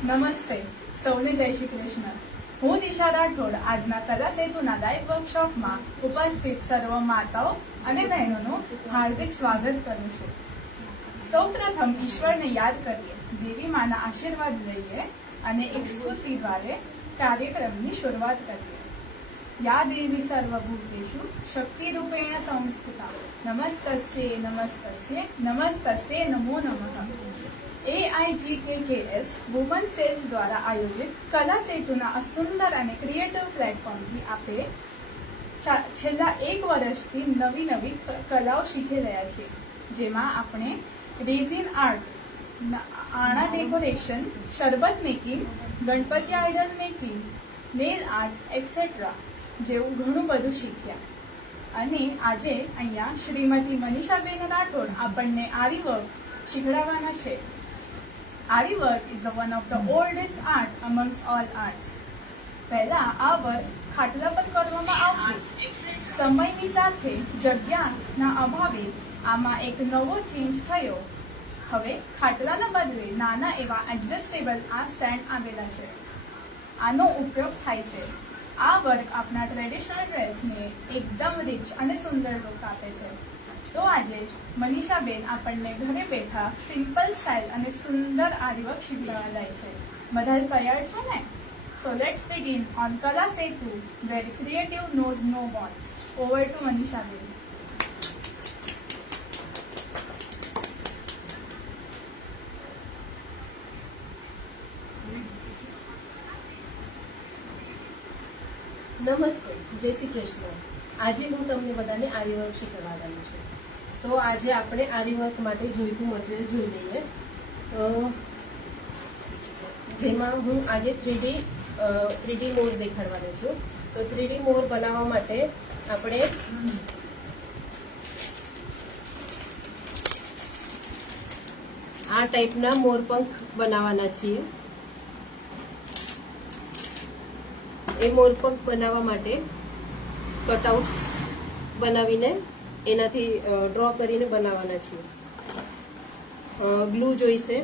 નમસ્તે સૌને જય શ્રી કૃષ્ણ. હું દિશા રાઠોડ આજના કલા સેતુના લાઈવ વર્કશોપમાં ઉપસ્થિત સર્વ માતાઓ અને બહેનોનું હાર્દિક સ્વાગત કરું છું. સૌપ્રથમ ઈશ્વરને યાદ કરીએ, દેવી માના આશીર્વાદ લઈએ અને એક સ્તુતિ દ્વારા કાર્યક્રમની શરૂઆત કરીએ. યા દેવી સર્વભૂતેષુ શક્તિરૂપેણ સંસ્થિતા નમસ્તસ્યે નમસ્તસ્યે નમસ્તસ્યે નમો નમઃ. AIGKKS વુમન સેલ્સ દ્વારા આયોજિત કલા સેતુના આ સુંદર અને ક્રિએટિવ પ્લેટફોર્મથી આપણે છેલ્લા 1 વર્ષથી નવી કલાઓ શીખી રહ્યા છીએ, જેમાં આપણે રેઝિન આર્ટ, આણા ડેકોરેશન, શરબત making, Ganpati idol making, nail art etcetera જેવું ઘણું બધું શીખ્યા. અને આજે અહીંયા શ્રીમતી મનીષાબેન રાઠોડ આપણને આરી વર્ક શીખડાવવાના છે. Ari work is the one of the oldest art amongst all arts. પહેલા આ વર્ક ખાટલા પર કરવામાં આવતું. સમયની સાથે જગ્યાના અભાવે આમાં એક નવો ચેન્જ થયો. હવે ખાટલાના બદલે નાના એવા એડજસ્ટેબલ આ સ્ટેન્ડ આવેલા છે. આનો ઉપયોગ થાય છે. આ વર્ક આપણા ટ્રેડિશનલ ડ્રેસને એકદમ રીચ અને સુંદર લુક આપે છે. તો આજે મનીષાબેન આપણને ઘરે બેઠા સિમ્પલ સ્ટાઇલ અને સુંદર આરી વર્ક શીખવાડવા જાય છે. બધા તૈયાર છો ને? So let's begin on Kala Setu where creative knows no bounds. Over to Manishaben. નમસ્તે, જય શ્રી કૃષ્ણ. આજે હું તમને બધાને આરી વર્ક શીખવાડવાની છું. તો આજે આપણે આરી વર્ક માટે જોઈતું મટીરિયલ જોઈ લઈએ. જેમાં હું આજે 3D મોર દેખાડવાની છું. તો 3D મોર બનાવવા માટે આપણે આ ટાઈપના મોરપંખ બનાવવાના છીએ. એ મોરપંખ બનાવવા માટે કટઆઉટ્સ બનાવીને એનાથી ડ્રો કરીને બનાવવાના છીએ. ગ્લુ જોઈશે.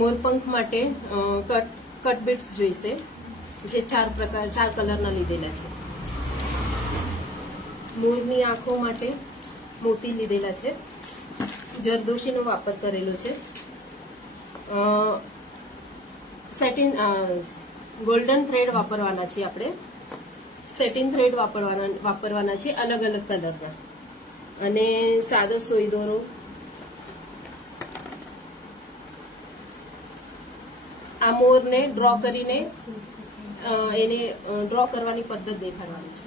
મોરપંખ માટે કટ બીટ્સ જોઈશે, જે 4 કલરના લીધેલા છે. મોરની આંખો માટે મોતી લીધેલા છે. જરદોશીનો વાપર કરેલો છે. સેટિન ગોલ્ડન થ્રેડ વાપરવાના છે. આપણે સેટિન થ્રેડ વાપરવાના છે અલગ અલગ કલરના. અને સાદો સોય દોરો. આ મોરને ડ્રો કરીને એને ડ્રો કરવાની પદ્ધતિ દેખાડવાની છે.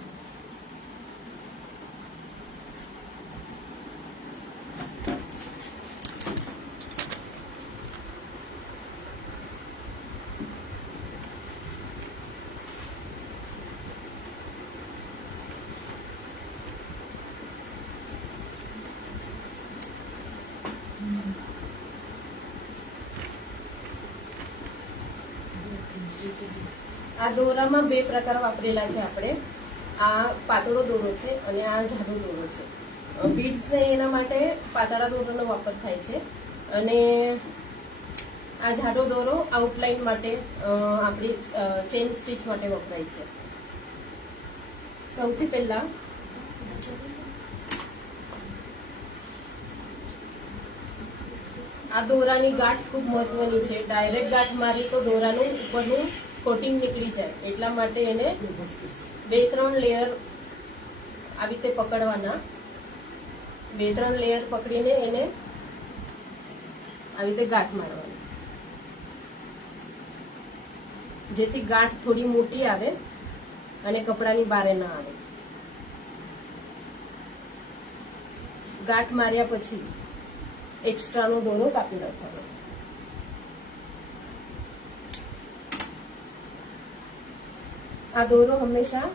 આ દોરામાં 2 પ્રકાર વાપરેલા છે આપણે. આ પાતળો દોરો છે અને આ જાડો દોરો છે. બીડ્સને એના માટે પાતળા દોરાનો વાપર થાય છે, અને આ જાડો દોરો આઉટલાઇન માટે આપણી ચેન સ્ટીચ માટે વપરાય છે. સૌથી પહેલા આ દોરાની ગાંઠ ખૂબ મહત્વની છે. ડાયરેક્ટ ગાંઠ મારી તો દોરાનું ઉપરનું કોટિંગ નીકળી જાય. એટલા માટે એને 2-3 લેયર આવી રીતે પકડવાના. 2-3 લેયર પકડીને એને આવી રીતે ગાંઠ મારવાની, જેથી ગાંઠ થોડી મોટી આવે અને કપડાની બારે ના આવે. ગાંઠ માર્યા પછી એક્સ્ટ્રાનો દોરો કાપી નાખવાનો. આ દોરો હંમેશા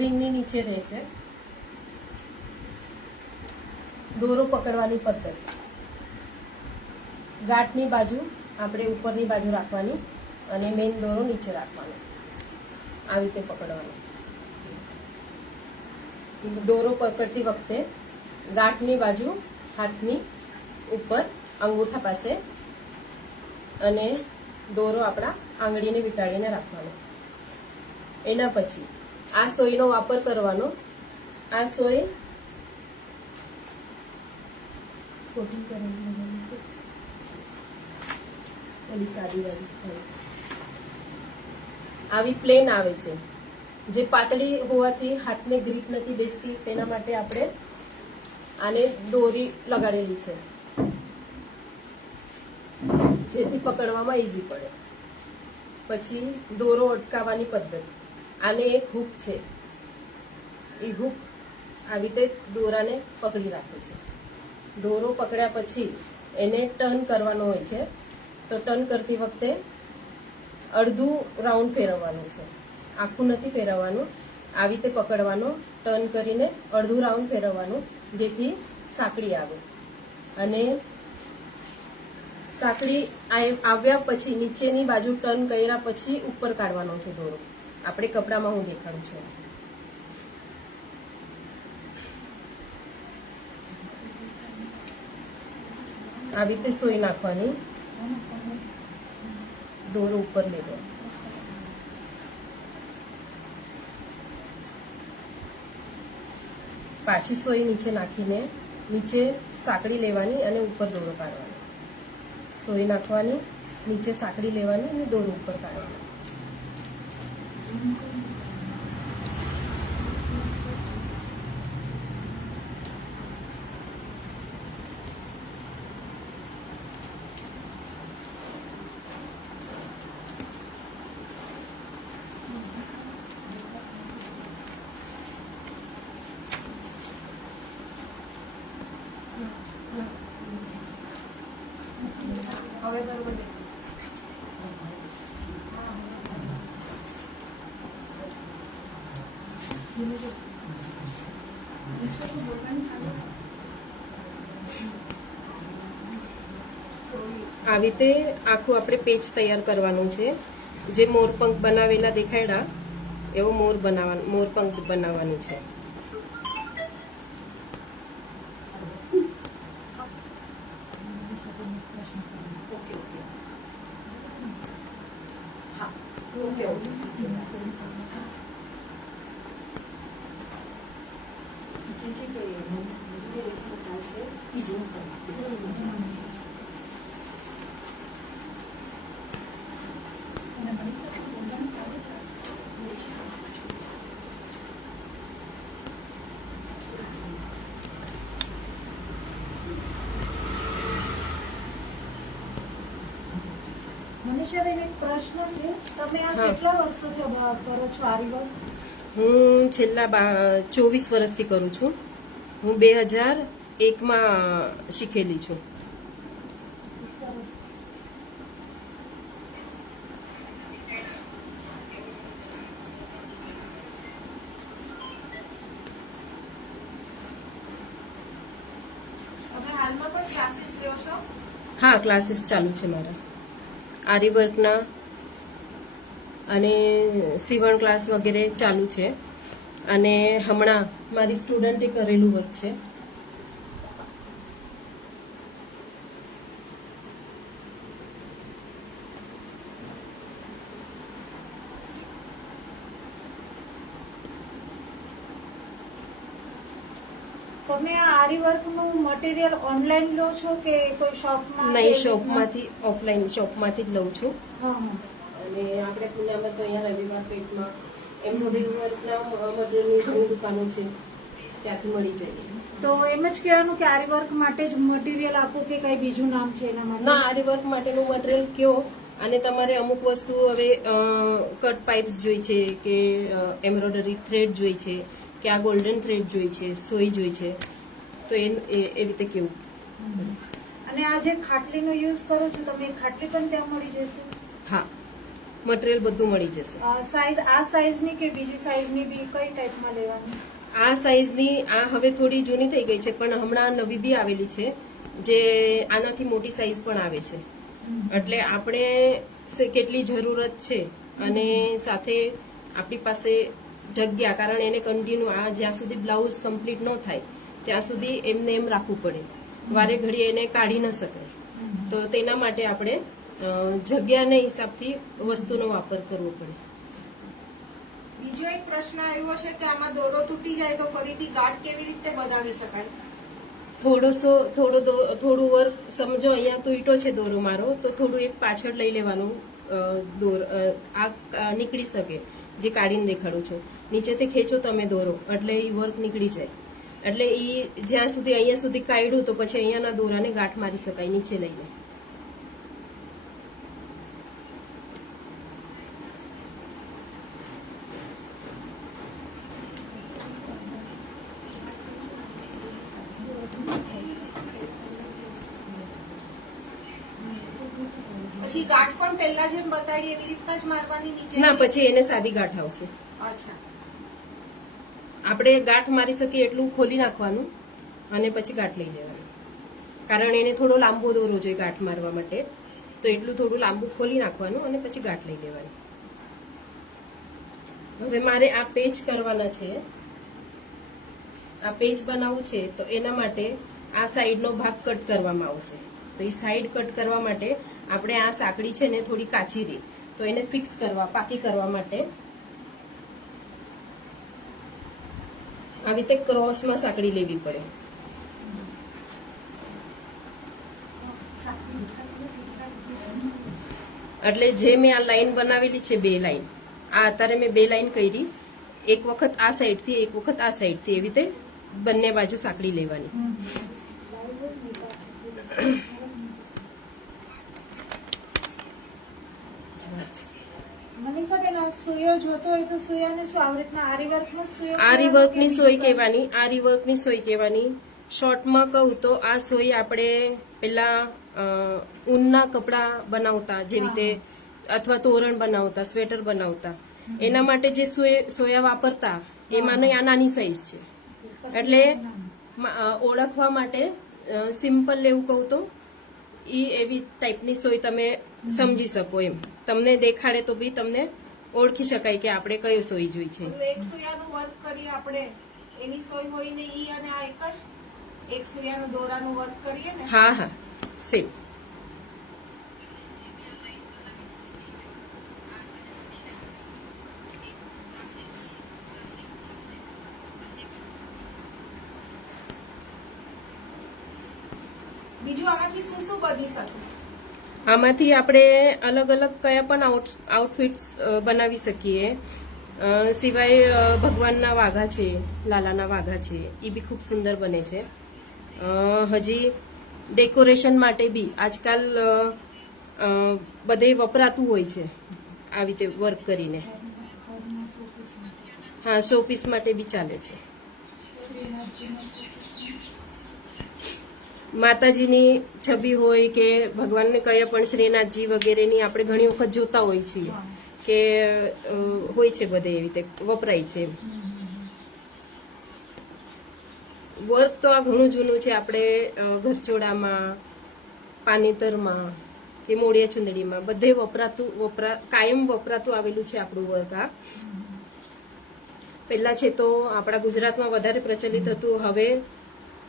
રિંગની નીચે રહેશે. દોરો પકડવાની પદ્ધતિ: ગાંઠની બાજુ આપણે ઉપરની બાજુ રાખવાની અને મેઇન દોરો નીચે રાખવાનો. આવી રીતે પકડવાનો. દોરો પકડતી વખતે ગાંઠની બાજુ હાથની ઉપર અંગૂઠા પાસે અને દોરો આપણા આંગળીને વીંટાળીને રાખવાનો. એના પછી આ સોયનો વાપર કરવાનો. આ સોય આવી પ્લેન આવે છે, જે પાતળી હોવાથી હાથને ગ્રીપ નથી બેસતી, તેના માટે આપણે આને દોરી લગાડેલી છે, જેથી પકડવામાં ઈઝી પડે. પછી દોરો અટકાવવાની પદ્ધતિ. આને એક હૂક છે, એ હૂક આવી રીતે દોરાને પકડી રાખે છે. દોરો પકડ્યા પછી એને ટર્ન કરવાનો હોય છે. તો ટર્ન કરતી વખતે અડધું રાઉન્ડ ફેરવવાનું છે, આખું નથી ફેરવવાનું. આવી રીતે પકડવાનો, ટર્ન કરીને અડધું રાઉન્ડ ફેરવવાનું, જેથી સાંકળી આવે. અને સાંકળી આવ્યા પછી નીચેની બાજુ ટર્ન કર્યા પછી ઉપર કાઢવાનો છે દોરો. આપણે કપડામાં હું દેખાડું છું. આવી રીતે સોય નાખવાની, દોરો ઉપર લેવો. પાછી સોય નીચે નાખીને નીચે સાંકળી લેવાની અને ઉપર દોરો કાઢવાનો. સોય નાખવાની, નીચે સાંકળી લેવાની અને દોરો ઉપર કાઢવાનો. હવે બરોબર આવી રીતે આખું આપણે પેચ તૈયાર કરવાનું છે. જે મોરપંખ બનાવેલા દેખાડ્યા એવો મોરપંખ બનાવવાનું છે. મનીષાબેન, એક પ્રશ્ન છે. તમે આ કેટલા વર્ષોથી કરો છો આરી વર્ક? હું છેલ્લા 24 વર્ષથી કરું છું. હું 2001માં શીખેલી છું. તમે હાલમાં પણ ક્લાસીસ લ્યો છો? હા, ક્લાસીસ ચાલુ છે મારા આરી વર્કના, અને સીવણ ક્લાસ વગેરે ચાલુ છે. અને હમણાં મારી સ્ટુડન્ટે કરેલું વર્ક છે. તમે આ આરી વર્ક નું મટીરિયલ ઓનલાઈન લો છો કે કોઈ શોપમાં? નહીં, શોપમાંથી, ઓફલાઈન શોપમાંથી જ લઉં છું. હા. અને આપણે પુण्याમાં તો અહીંયા રવિવાર પેટમાં એમ્બ્રોઇડરી વર્કના મટીરિયલની ઘણી દુકાનો છે, ત્યાંથી મળી જાય. તો એમ જ કહેવાનું કે આરી વર્ક માટે જ મટીરિયલ આપો કે કઈ બીજું નામ છે એના માટે? ના, આરી વર્ક માટેનું મટીરિયલ કયો, અને તમારે અમુક વસ્તુ હવે કટ પાઇપ્સ જોઈ છે કે એમ્બ્રોઇડરી થ્રેડ જોઈ છે કે આ ગોલ્ડન થ્રેડ જોઈ છે, સોય જોઈ છે, તો એ રીતે કેવું. અને આ જે ખાટલીનો યુઝ કરો છો તમે, ખાટલી પણ ત્યાં મળી જશે? હા, મટીરિયલ બધું મળી જશે. સાઈઝ આ સાઈઝની કે બીજી સાઈઝની બી કઈ ટાઈપમાં લેવાની? આ સાઈઝની, આ હવે થોડી જૂની થઈ ગઈ છે, પણ હમણાં નવી બી આવેલી છે, જે આનાથી મોટી સાઈઝ પણ આવે છે. એટલે આપણે કેટલી જરૂરત છે, અને સાથે આપણી પાસે જગ્યા, કારણ એને કન્ટિન્યુ આ જ્યાં સુધી બ્લાઉઝ કમ્પ્લીટ ન થાય ત્યાં સુધી એમને એમ રાખવું પડે, વારે ઘડી એને કાઢી ન શકાય. તો તેના માટે આપણે જગ્યાના હિસાબથી વસ્તુનો વાપર કરવો પડે. બીજો એક પ્રશ્ન આવ્યો છે કે આમાં દોરો તૂટી જાય તો ફરીથી ગાંઠ કેવી રીતે બનાવી શકાય? થોડું વર્ક સમજો અહીંયા તૂટ્યો છે દોરો મારો, તો થોડું એક પાછળ લઈ લેવાનું. આ નીકળી શકે, જે કાઢીને દેખાડું છું. નીચેથી ખેંચો તમે દોરો એટલે એ વર્ક નીકળી જાય. એટલે એ જ્યાં સુધી અહીંયા સુધી કાઢ્યું તો પછી અહીંયાના દોરાને ગાંઠ મારી શકાય નીચે લઈને. પછી ગાંઠ પણ પહેલા જેમ બતાડી એવી રીતના જ મારવાની નીચે? ના, પછી એને સાદી ગાંઠ આવશે. અચ્છા. આપણે ગાંઠ મારી શકીએ એટલું ખોલી નાખવાનું અને પછી ગાંઠ લઈ લેવાની. કારણ એને થોડો લાંબો દોરો જોઈએ ગાંઠ મારવા માટે, તો એટલું થોડું લાંબુ ખોલી નાખવાનું અને પછી ગાંઠ લઈ લેવાની. હવે મારે આ પેચ કરવાના છે. આ પેચ બનાવવું છે તો એના માટે આ સાઈડનો ભાગ કટ કરવામાં આવશે. તો એ સાઈડ કટ કરવા માટે આપણે આ સાંકડી છે ને થોડી કાચી રહી, તો એને ફિક્સ કરવા, પાકી કરવા માટે આવી રીતે ક્રોસમાં સાંકડી લેવી પડે. એટલે જે મેં આ લાઈન બનાવેલી છે, 2 લાઈન, આ અત્યારે મેં 2 લાઈન કરી. એક વખત આ સાઈડથી, એક વખત આ સાઈડથી, એવી રીતે બંને બાજુ સાંકડી લેવાની. મનીષા બેન, સુયો જોતો હોય તો સુયાને શું આવી રીતના આરી વર્કમાં સુયો? આરી વર્કની સોય કહેવાની. આરી વર્કની સોય કહેવાની. શોર્ટમાં કહું તો આ સોય આપણે પેલા ઊનના કપડા બનાવતા, જેવી રીતે, અથવા તોરણ બનાવતા, સ્વેટર બનાવતા, એના માટે જે સોયા વાપરતા એમાંની આ નાની સાઈઝ છે. એટલે ઓળખવા માટે સિમ્પલ એવું કહું તો એવી ટાઈપની સોય તમે સમજી શકો એમ. તમને દેખાડે તો બી તમને ઓળખી શકાય કે આપણે કયો સોય જોઈ છે. એક સુયાનું વર્ક કરીએ આપણે, એની સોય હોય ને ઈ અને આ એક જ? એક સુયાનું દોરાનું વર્ક કરીએ ને? હા હા, સેમ. બીજું આમાંથી શું શું બની શકે? આમાંથી આપણે અલગ અલગ કયા પણ આઉટફિટ્સ બનાવી શકીએ. સિવાય ભગવાનના વાઘા છે, લાલાના વાઘા છે, એ બી ખૂબ સુંદર બને છે. હજી ડેકોરેશન માટે બી આજકાલ બધે વપરાતું હોય છે આવી રીતે વર્ક કરીને. હા, શોપીસ માટે બી ચાલે છે. માતાજીની છબી હોય કે ભગવાનને કયા પણ શ્રીનાથજી વગેરેની આપણે ઘણી વખત જોતા હોય છીએ કે હોય છે, બધે એવી રીતે વપરાય છે. વર્ક તો આ ઘણું જૂનું છે. આપણે ઘરચોળામાં, પાનેતરમાં કે મોડિયા ચુંદડીમાં બધે કાયમ વપરાતું આવેલું છે આપણું વર્ક. આ પહેલા છે તો આપણા ગુજરાતમાં વધારે પ્રચલિત હતું. હવે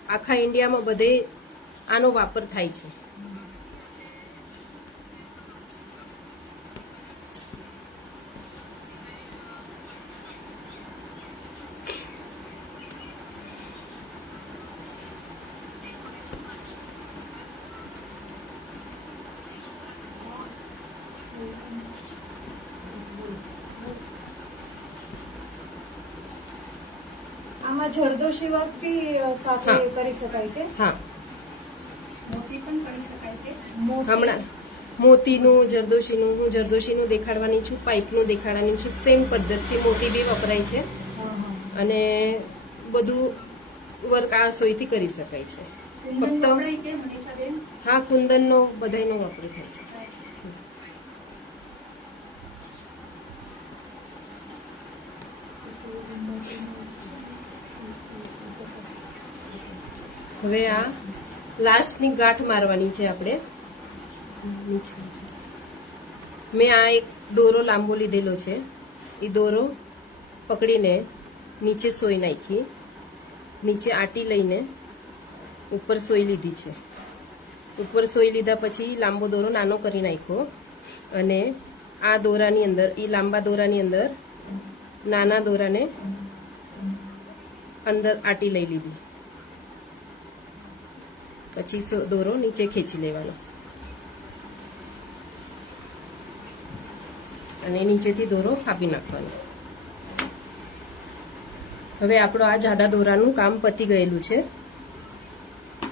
આખા ઇન્ડિયામાં બધે આનો વાપર થાય છે. આમાં જરદોશી વર્ક બી સાથે હા. કરી શકાય કે? હા, મોતી પણ કરી શકાય છે. હમણાં મોતીનું, જરદોશીનું, હું જરદોશીનું દેખાડવાની છું, પાઇપનું દેખાડવાની છું. સેમ પદ્ધતિથી મોતી બી વપરાય છે અને બધું વર્ક આ સોયથી કરી શકાય છે. કુંદન વપરાય કે મનીષાબેન? હા, કુંદનનો બધાયનો વાપર થાય છે. હવે આ લાસ્ટની ગાંઠ મારવાની છે આપણે. મેં આ એક દોરો લાંબો લીધેલો છે. એ દોરો પકડીને નીચે સોય નાખી, નીચે આટી લઈને ઉપર સોય લીધી છે. ઉપર સોઈ લીધા પછી લાંબો દોરો નાનો કરી નાખ્યો અને આ દોરાની અંદર એ લાંબા દોરાની અંદર નાના દોરાને અંદર આટી લઈ લીધી. પછી દોરો નીચે ખેંચી લેવાનો અને નીચેથી દોરો કાપી નાખવાનો. હવે આપણો આ જાડા દોરાનું કામ પતી ગયેલું છે.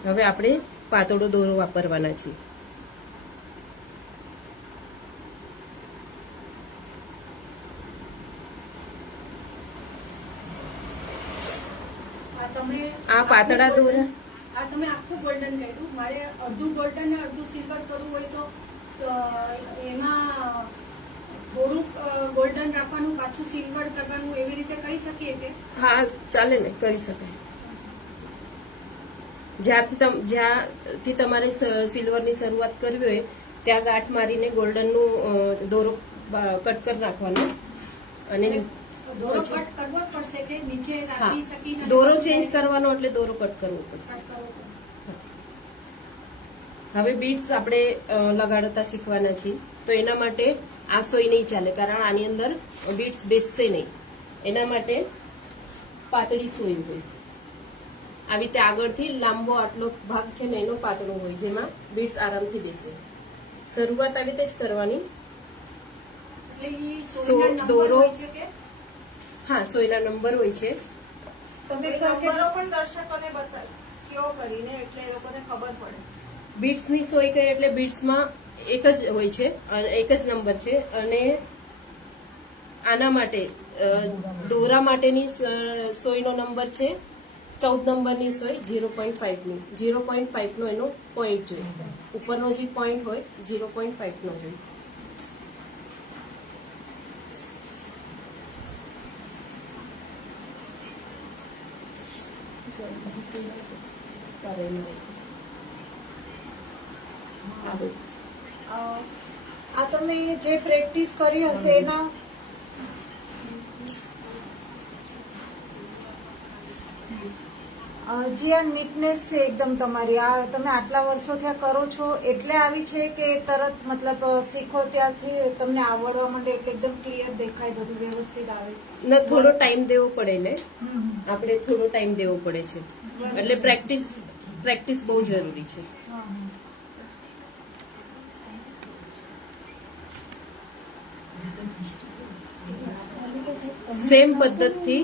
હવે આપણે પાતળો દોરો વાપરવાના છીએ. આ પાતળા દોરા આ તમે આખું ગોલ્ડન કર્યું, મારે અડધું ગોલ્ડન ને અડધું સિલ્વર કરવું હોય તો એમાં થોડુંક ગોલ્ડન રાખવાનું, પાછું સિલ્વર કરવાનું, એવી રીતે કરી શકીએ કે? હા ચાલે ને, કરી શકાય. જ્યાંથી તમારે સિલ્વરની શરૂઆત કરવી હોય ત્યાં ગાંઠ મારીને ગોલ્ડનનું દોરો કટ કરી નાખવાનો અને દોરો કટ કરવો જ પડશે કે નીચે રાખી શકીને? દોરો ચેન્જ કરવાનો એટલે દોરો કટ કરવો પડશે. હવે બીડ્સ આપણે લગાડતા શીખવાના છીએ, તો એના માટે આ સોય નહીં ચાલે, કારણ આની અંદર બીડ્સ બેસશે નહીં. એના માટે પાતળી સોય હોય. આવી રીતે આગળથી લાંબો આટલો ભાગ છે ને એનો પાતળો હોય, જેમાં બીડ્સ આરામથી બેસે. શરૂઆત આવી રીતે જ કરવાની. દોરો હા સોયના નંબર હોય છે. તમે નંબરો પણ દર્શકોને કયો કરીને, એટલે એ લોકોને ખબર પડે. બીડ્સની સોય કહે એટલે બીડ્સમાં એક જ હોય છે અને એક જ નંબર છે. અને આના માટે દોરા માટેની સોયનો નંબર છે 14 નંબરની સોય 0.5 ની. 0.5 નો એનો પોઈન્ટ જોઈએ. ઉપરનો જે પોઈન્ટ હોય 0.5 નો જોઈએ. આ તમે જે પ્રેક્ટિસ કરી હશે એના જે આ નીટનેસ છે એકદમ તમારી, આ તમે આટલા વર્ષોથી આ કરો છો એટલે આવી છે કે તરત મતલબ શીખો ત્યારથી તમને આવડવા માંડે એટલે એકદમ ક્લિયર દેખાય, બધું વ્યવસ્થિત આવે? ને થોડો ટાઈમ દેવો પડે ને, આપણે થોડો ટાઈમ દેવો પડે છે, એટલે પ્રેક્ટિસ બહુ જરૂરી છે. સેમ પદ્ધતિથી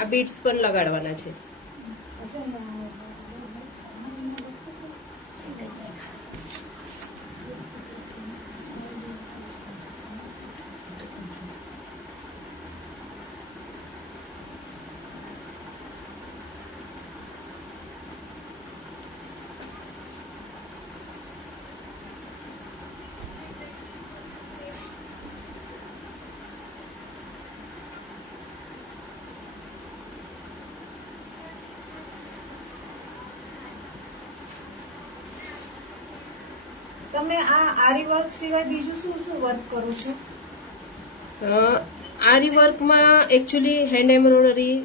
આ બીડ્સ પણ લગાડવાના છે. તમે આ આરી વર્ક સિવાય બીજું શું શું વર્ક કરો છો? આરી વર્કમાં એકચ્યુઅલી હેન્ડ એમ્બ્રોઇડરી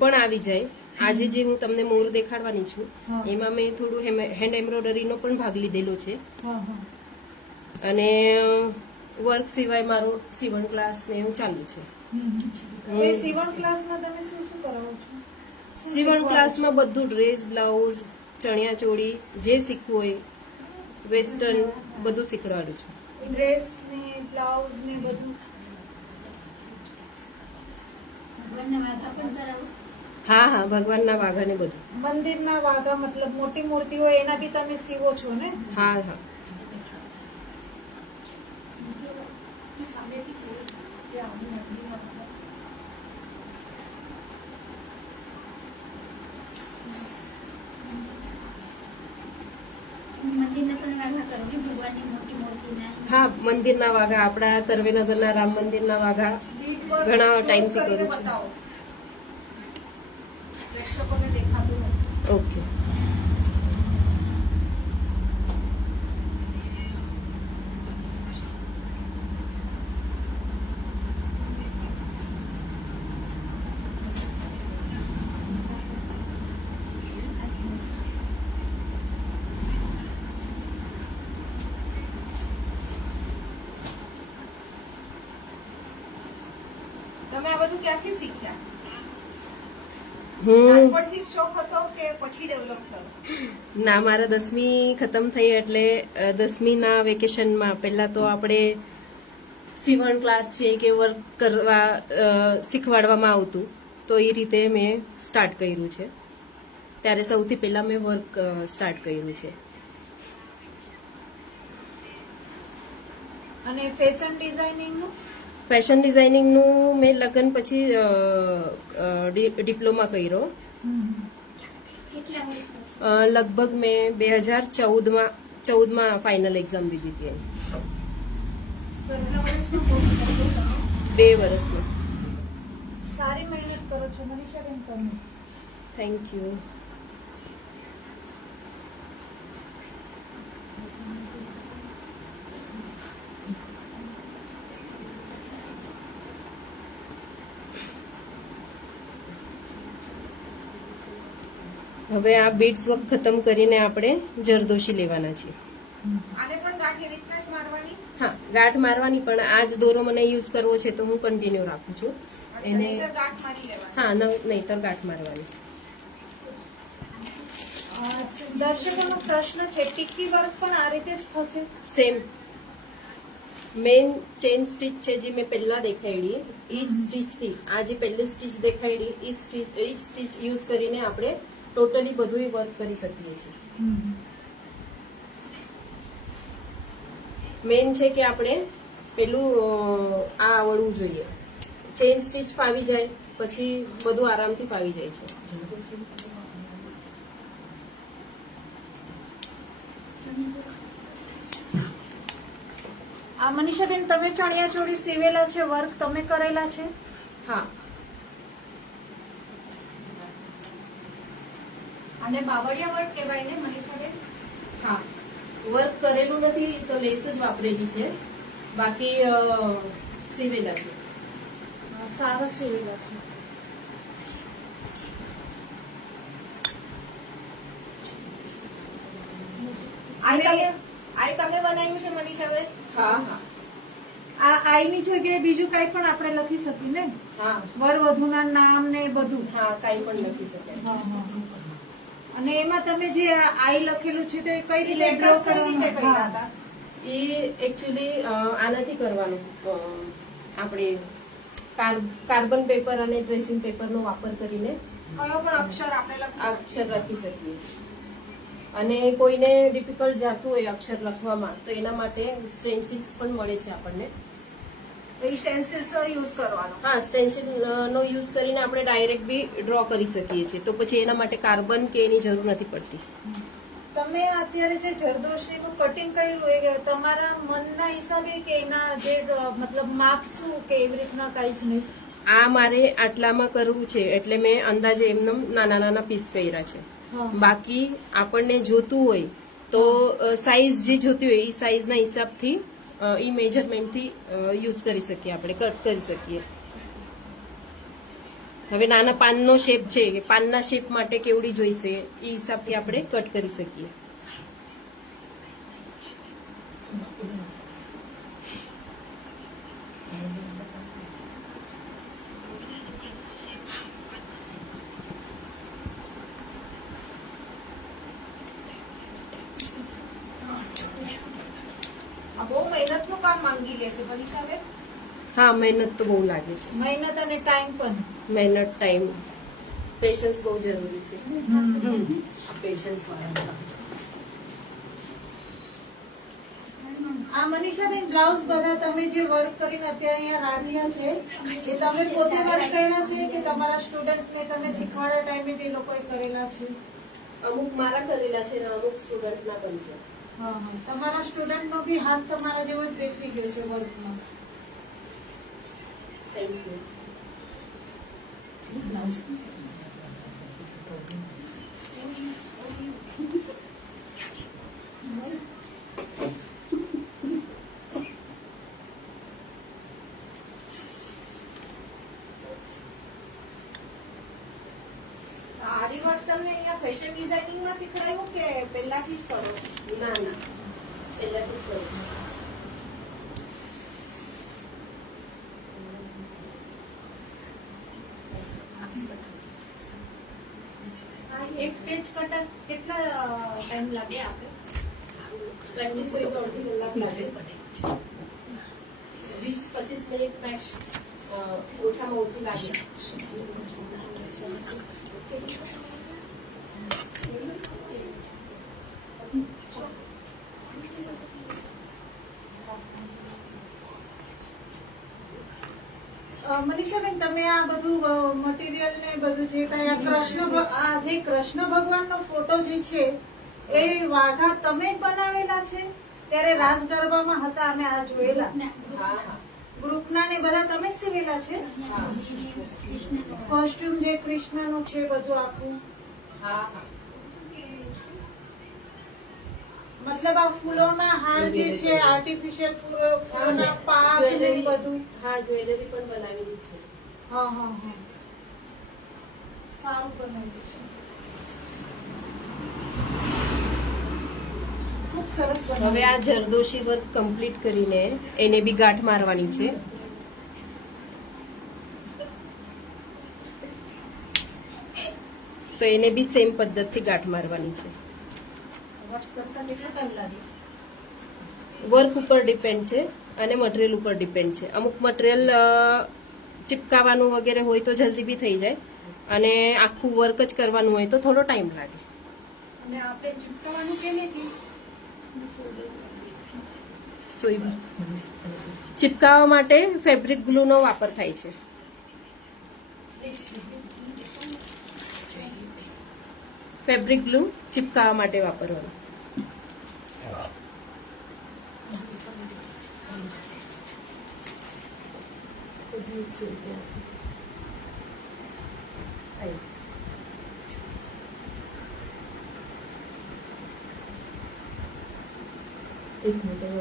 પણ આવી જાય. આજે જે હું તમને મોર દેખાડવાની છું એમાં મેં થોડું હેન્ડ એમ્બ્રોઇડરીનો પણ ભાગ લીધેલો છે. અને વર્ક સિવાય મારો સીવણ ક્લાસ ને એવું ચાલુ છે. એ સીવણ ક્લાસમાં તમે શું શું કરાવો છો? સીવણ ક્લાસમાં બધું ડ્રેસ, બ્લાઉઝ, ચણિયા ચોળી જે શીખવું હોય, વેસ્ટર્ન બધું શીખવાડું છું. ડ્રેસ ને બ્લાઉઝ ને બધું? હા હા, ભગવાનના વાઘા ને બધું. મંદિરના વાઘા મતલબ મોટી મૂર્તિ હોય એના બી તમે સીવો છો ને? હા હા. હા, મંદિરના વાઘા, આપણા કરવેનગરના રામ મંદિરના વાઘા ઘણા ટાઈમથી કરું છું. પ્રેક્ષકોને દેખાતું નથી. ઓકે. તમે આ બધું ક્યાંથી શીખ્યા? હું નાનપણથી જ શોખ હતો કે પછી ડેવલપ થયો? ના, મારા 10મી ખતમ થઈ એટલે 10મીના વેકેશનમાં પહેલા તો આપણે સીવણ ક્લાસ છે કે વર્ક કરવા શીખવાડવામાં આવતું, તો એ રીતે મેં સ્ટાર્ટ કર્યું છે. ત્યારે સૌથી પહેલા મેં વર્ક સ્ટાર્ટ કર્યું છે. અને ફેશન ડિઝાઇનિંગનું? ફેશન ડિઝાઇનિંગનું મેં લગ્ન પછી ડિપ્લોમા કર્યો. કેટલા વર્ષ? લગભગ મેં 2014માં ફાઇનલ એક્ઝામ દીધી હતી એની. કેટલા વર્ષનો કોર્સ કર્યો તમે? 2 વર્ષનો. સારી મહેનત કરો છો મનીષાબેન તમે. Thank you. હવે આ બીડ્સ વર્ક ખતમ કરીને આપણે જરદોશી લેવાના છીએ. આને પણ ગાંઠ એવી રીતના જ મારવાની? હા, ગાંઠ મારવાની, પણ આ જ દોરો મને યુઝ કરવો છે તો હું કન્ટિન્યુ રાખું છું એને. નહીંતર ગાંઠ મારી લેવાની. હા, નહીંતર ગાંઠ મારવાની. દર્શકોનો પ્રશ્ન છે, ટિક્કી વર્ક પણ આ રીતે જ થશે? સેમ મેઇન ચેન સ્ટીચ છે જે મેં પહેલા દેખાડી, એ જ સ્ટીચથી આ જે પહેલી સ્ટીચ દેખાડી એ જ સ્ટીચ યુઝ કરીને આપણે ટોટલી બધું વર્ક કરી શકીએ છીએ. મેઇન છે કે આપણે પેલું આ આવડવું જોઈએ. ચેન સ્ટીચ ફાવી જાય પછી બધું આરામથી ફાવી જાય છે. આ મનીષાબેન તમે ચણિયા ચોળી સીવેલા છે, વર્ક તમે કરેલા છે? હા, આને બાવળિયા વર્ક કહેવાય ને મનીષાબેન? હા, વર્ક કરેલું નથી તો લેસ જ વાપરેલી છે, બાકી સીવેલા છે. સારા સીવેલા છે. આ તમે બનાવ્યું છે મનીષાબેન? હા હા આ આઈની જગ્યાએ બીજું કઈ પણ આપણે લખી શકીએ ને, હા વર વધુના નામ ને બધું. હા, કાંઈ પણ લખી શકાય. અને એમાં તમે જે આ આઈ લખેલું છે તો એ કઈ રીતે ડ્રો કરવાનું? એ એકચ્યુઅલી આનાથી કરવાનું. આપણે કાર્બન પેપર અને ટ્રેસિંગ પેપરનો વાપર કરીને કયો પણ અક્ષર આપણે અક્ષર લખી શકીએ. અને કોઈને ડિફિકલ્ટ જાતું હોય અક્ષર લખવામાં તો એના માટે સ્ટેન્સિલ્સ પણ મળે છે આપણને. સ્ટેન્સિલ્સ યુઝ કરવાનો. હા, સ્ટેન્સિલ નો યુઝ કરીને આપણે ડાયરેક્ટ બી ડ્રો કરી શકીએ છીએ, તો પછી એના માટે કાર્બન કે એની જરૂર નથી પડતી. તમે અત્યારે જે જરદોશીનું કટિંગ કર્યું એ તમારા મનના હિસાબે કે એના જે મતલબ માપ શું કે એવી રીતના કઈ જ નહીં? આ મારે આટલામાં કરવું છે એટલે મેં અંદાજે એમને નાના નાના પીસ કર્યા છે. બાકી આપણને જોતું હોય તો સાઈઝ જે જોતી હોય એ સાઈઝના હિસાબથી એ મેજરમેન્ટથી યુઝ કરી શકીએ, આપણે કટ કરી શકીએ. હવે નાના પાનનો શેપ છે કે પાનના શેપ માટે કેવડી જોઈશે એ હિસાબથી આપણે કટ કરી શકીએ. બહુ મહેનતનું કામ માંગી લે છે મનીષાબેન. હા, મહેનત તો બહુ લાગે છે. મહેનત અને ટાઈમ પણ. મહેનત, ટાઈમ, પેશન્સ બહુ જરૂરી છે. પેશન્સ આ મનીષાબેન બ્લાઉઝ બધા તમે જે વર્ક કરીને અત્યારે અહીંયા રાખ્યા છે એ તમે પોતે વર્ક કર્યા છે કે તમારા સ્ટુડન્ટને તમે શીખવાડવા ટાઈમે જે લોકોએ કરેલા છે? અમુક મારા કરેલા છે અને અમુક સ્ટુડન્ટના પણ છે. તમારા સ્ટુડન્ટનો બી હાથ તમારા જેવો જ બેસી ગયો છે વર્કમાં. Thank you. આરી વર્ક તમને અહીંયા ફેશન ડિઝાઇનિંગમાં શીખવાડ્યું કે પહેલાથી જ કરો? ના ના, પહેલાથી જ કરું. આ એક પેજ કરતા કેટલા ટાઈમ લાગે આપણે? પ્રેક્ટિસ હોય તો અડધી કલાક લાગે. 20-25 મિનિટ મેક્સ ઓછામાં ઓછી લાગે. મનીષાબેન, તમે આ બધું મટીરિયલ ને બધું જે કઈ આ કૃષ્ણ ભગવાનનો ફોટો જે છે એ વાઘા તમે જ બનાવેલા છે? ત્યારે રાસ ગરબામાં હતા, અમે આ જોયેલા. હા હા ગ્રુપના ને બધા તમે જ સીવેલા છે? કોસ્ટ્યુમ જે કૃષ્ણનો છે બધું આખું, હા હા. મતલબ આ ફૂલોના હાર જે છે આર્ટિફિશિયલ ફૂલોના પાક ને જ્વેલરી બધું. હા, જ્વેલરી પણ બનાવેલી છે. હા હા હા, સારું બનાવ્યું છે, ખૂબ સરસ બનાવ્યું. હવે આ જરદોશી વર્ક કમ્પ્લીટ કરીને એને બી ગાંઠ મારવાની છે. તો એને બી સેમ પદ્ધતિથી ગાંઠ મારવાની છે. વોચ કરતા કેટલો ટાઈમ લાગે? વર્ક ઉપર ડિપેન્ડ છે અને મટીરિયલ ઉપર ડિપેન્ડ છે. અમુક મટીરિયલ ચિપકાવાનું વગેરે હોય તો જલ્દી બી થઈ જાય, અને આખું વર્ક જ કરવાનું હોય તો થોડો ટાઈમ લાગે. અને આપણે ચિપકાવવાનું કે નહીં? ચિપકાવવા માટે ફેબ્રિક ગ્લુનો વાપર થાય છે. ફેબ્રિક ગ્લુ ચિપકાવવા માટે વાપરવાનું. એક મિનિટ.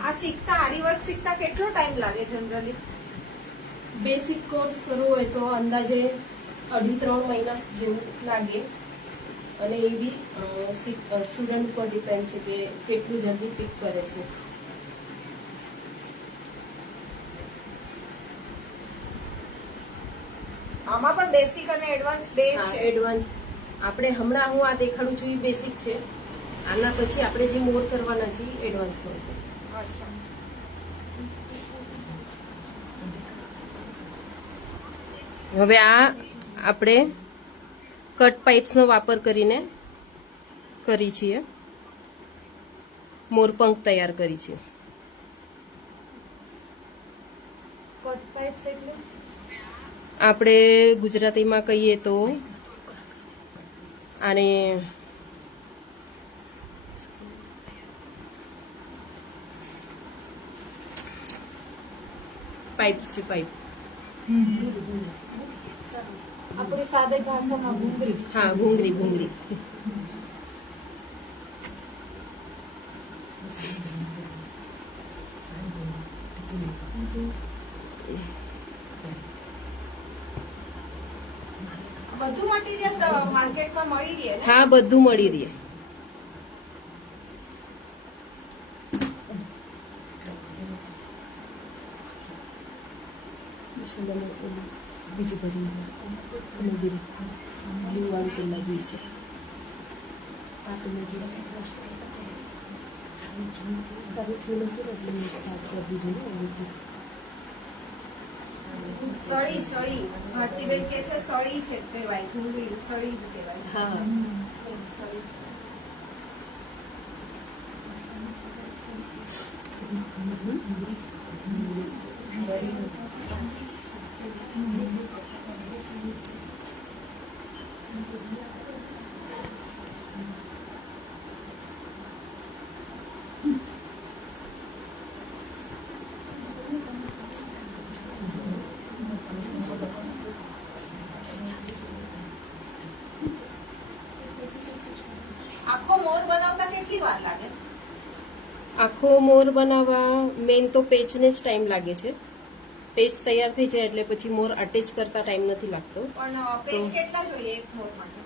આ શીખતા આરીવર્ક શીખતા કેટલો ટાઈમ લાગે જનરલી? બેસિક કોર્સ કરવો હોય તો અંદાજે 2.5-3 મહિના જેવું લાગે, અને એ બી સ્ટુડન્ટ પર ડિપેન્ડ છે કે કેટલું જલ્દી પિક કરે છે. આમાં પણ બેસિક અને એડવાન્સ બે છે. એડવાન્સ આપણે હમણાં હું આ દેખાડું છું એ બેસિક છે. આના પછી આપણે જે મોર કરવાના છે એ એડવાન્સનો છે. અચ્છા. હવે આ આપણે કટ પાઇપ્સનો વાપર કરીને કરી છીએ, મોરપંખ તૈયાર કરી છે. કટ પાઇપ્સ એટલે? આપણે ગુજરાતીમાં કહીએ તો આને પાઇપ્સ છે. પાઇપ, આપણી સાદી ભાષામાં ઘૂંઘરી. હા, ઘૂંઘરી. ઘૂંઘરી બધું મટીરિયલ માર્કેટમાં મળી રહે ને? હા, બધું મળી રહે. બીજી ભરી બ્લુ વાળું પેલા જોઈશે. સળી સળી ભારતીબેન કે છે સળી છે કહેવાય, ઘૂંઘરી સળી કહેવાય. હા, આખો મોર બનાવતા કેટલી વાર લાગે? આખો મોર બનાવવા મેઇન તો પેચને જ ટાઈમ લાગે છે. પેચ તૈયાર થઈ જાય એટલે પછી મોર અટેચ કરતા ટાઈમ નથી લાગતો. પણ પેજ કેટલા જોઈએ એક મોર માટે?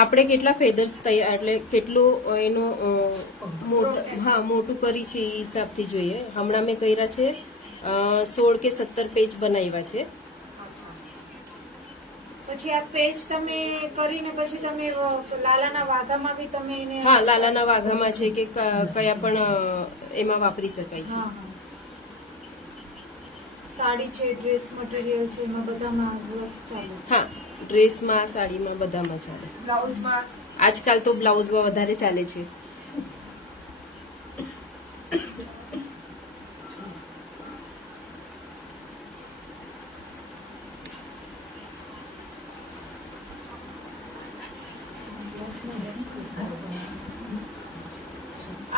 આપણે કેટલા ફેદર્સ તૈયાર એટલે કેટલું એનું મોટું કરી છે એ હિસાબથી જોઈએ. હમણાં મેં કર્યા છે 16 કે 17 પેજ બનાવ્યા છે. પછી આ પેજ તમે કરીને પછી તમે લાલાના વાઘામાં બી તમે એને હા, લાલાના વાઘામાં છે કે કયા પણ એમાં વાપરી શકાય છે. હા, હા. સાડી છે, ડ્રેસ મટીરિયલ છે, એમાં બધામાં વર્ક ચાલે. હા, ડ્રેસમાં, સાડીમાં, બધામાં ચાલે. બ્લાઉઝમાં આજકાલ તો બ્લાઉઝમાં વધારે ચાલે છે.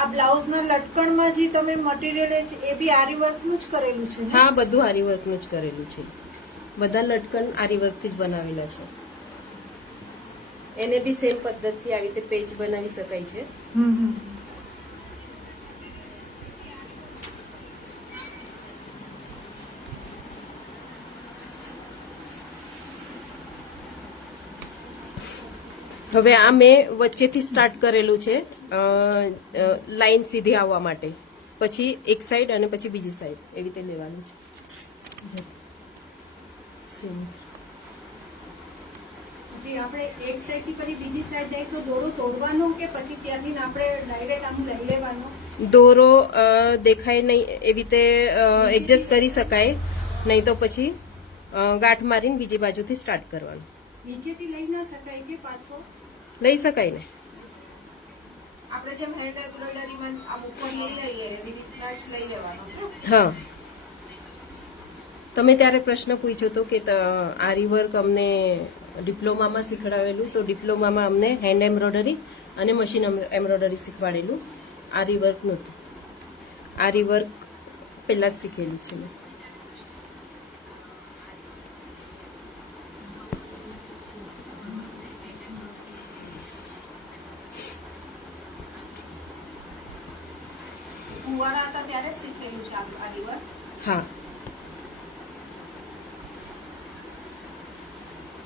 આ બ્લાઉઝના લટકણમાં જે તમે મટીરિયલ એ બી આરી વર્કનું જ કરેલું છે ને? હા, બધું આરી વર્કનું જ કરેલું છે. બધા લટકન આરી વર્કથી જ બનાવેલા છે. એને બી સેમ પદ્ધતિથી આવી રીતે પેજ બનાવી શકાય છે. હવે આ મેં વચ્ચેથી સ્ટાર્ટ કરેલું છે લાઈન સીધી આવવા માટે. પછી એક સાઈડ અને પછી બીજી સાઈડ એવી રીતે લેવાનું છે. સેમ. પછી આપણે એક સાઈડ થી પછી બીજી સાઈડ જાય તો દોરો તોડવાનો કે પછી ત્યાંથી આપણે ડાયરેક્ટ આમ લઈ લેવાનો? દોરો દેખાય નહીં એવી રીતે એડજસ્ટ કરી શકાય, નહીં તો પછી ગાંઠ મારીને બીજી બાજુથી સ્ટાર્ટ કરવાનું. નીચેથી લઈ ના શકાય કે પાછો? લઈ શકાય ને. આપણે જેમ હેન્ડ એમ્બ્રોઇડરીમાં આમ ઉપર લઈ લઈએ એવી રીતના જ લઈ લેવાનું. હા, તમે ત્યારે પ્રશ્ન પૂછ્યો હતો કે આરી વર્ક અમને ડિપ્લોમામાં શીખવાડેલું, તો ડિપ્લોમામાં અમને હેન્ડ એમ્બ્રોઇડરી અને મશીન એમ્બ્રોઇડરી શીખવાડેલું, આરી વર્ક નહોતું. આરી વર્ક પહેલાં જ શીખેલું છે મેં. કુંવારા હતા ત્યારે જ શીખેલું છે આરી વર્ક. હા,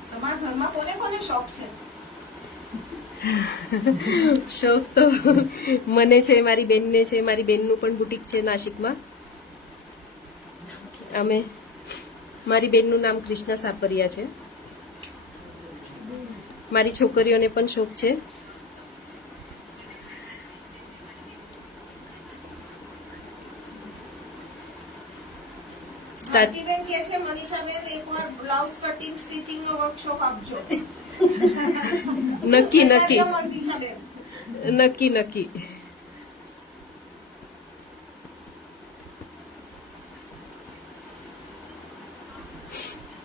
તમારા ઘરમાં કોને કોને શોખ છે? શોખ તો મને છે, મારી બેનને છે. મારી બેનનું પણ બુટીક છે નાસિકમાં. મારી બેનનું નામ કૃષ્ણા સાપરિયા છે. મારી છોકરીઓને પણ શોખ છે. ભારતીબેન કહે છે મનીષાબેન એકવાર બ્લાઉઝ કટિંગ સ્ટિચિંગ નો વર્કશોપ આપજો. નક્કી નક્કી મનીષાબેન નક્કી નક્કી.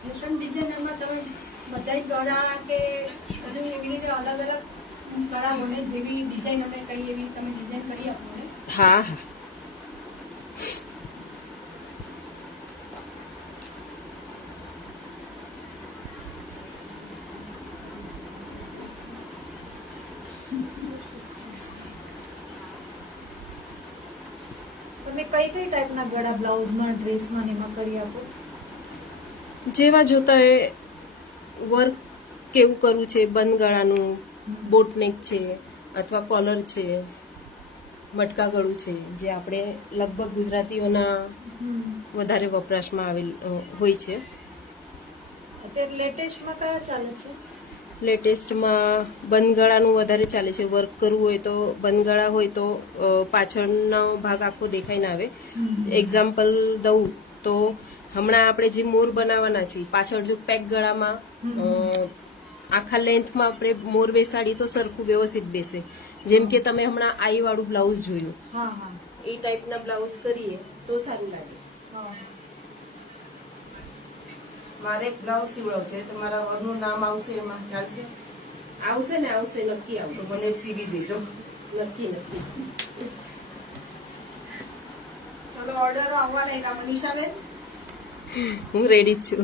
ફેશન ડિઝાઇનરમાં તમે બધા ગળા કે બધું એવી રીતે અલગ અલગ ગળા મને જેવી ડિઝાઇન અમે કઈ એવી તમે ડિઝાઇન કરી આપો ને? હા હા. તમે કઈ કઈ ટાઈપના ગળા બ્લાઉઝમાં, ડ્રેસમાં એમાં કરી આપો? જેવા જોતા એ વર્ક કેવું કરવું છે, બંધ ગળાનું, બોટનેક છે અથવા કોલર છે, મટકા ગળું છે, જે આપણે લગભગ ગુજરાતીઓના વધારે વપરાશમાં આવેલ હોય છે. અત્યારે લેટેસ્ટમાં કયા ચાલે છે? લેટેસ્ટમાં બંધ ગળાનું વધારે ચાલે છે. વર્ક કરવું હોય તો બંધ ગળા હોય તો પાછળનો ભાગ આખો દેખાઈ ના આવે. એક્ઝામ્પલ દઉં તો હમણાં આપણે જે મોર બનાવવાના છીએ, પાછળ જો પેક ગળામાં આખા લેન્થમાં આપણે મોર બેસાડી તો સરખું વ્યવસ્થિત બેસે. જેમ કે તમે હમણાં આઈ વાળું બ્લાઉઝ જોયું, હા હા એ ટાઈપના બ્લાઉઝ કરીએ તો સારું લાગે. હા. મારે એક બ્લાઉઝ સીવડો છે તો મારા વરનું નામ આવશે એમાં ચાલશે? આવશે ને, આવશે, નક્કી તો આવશે. મને સીવી દેજો. નક્કી નક્કી. ચલો ઓર્ડર આવવા લાગ્યા મનીષાબેન. હું રેડી જ છું.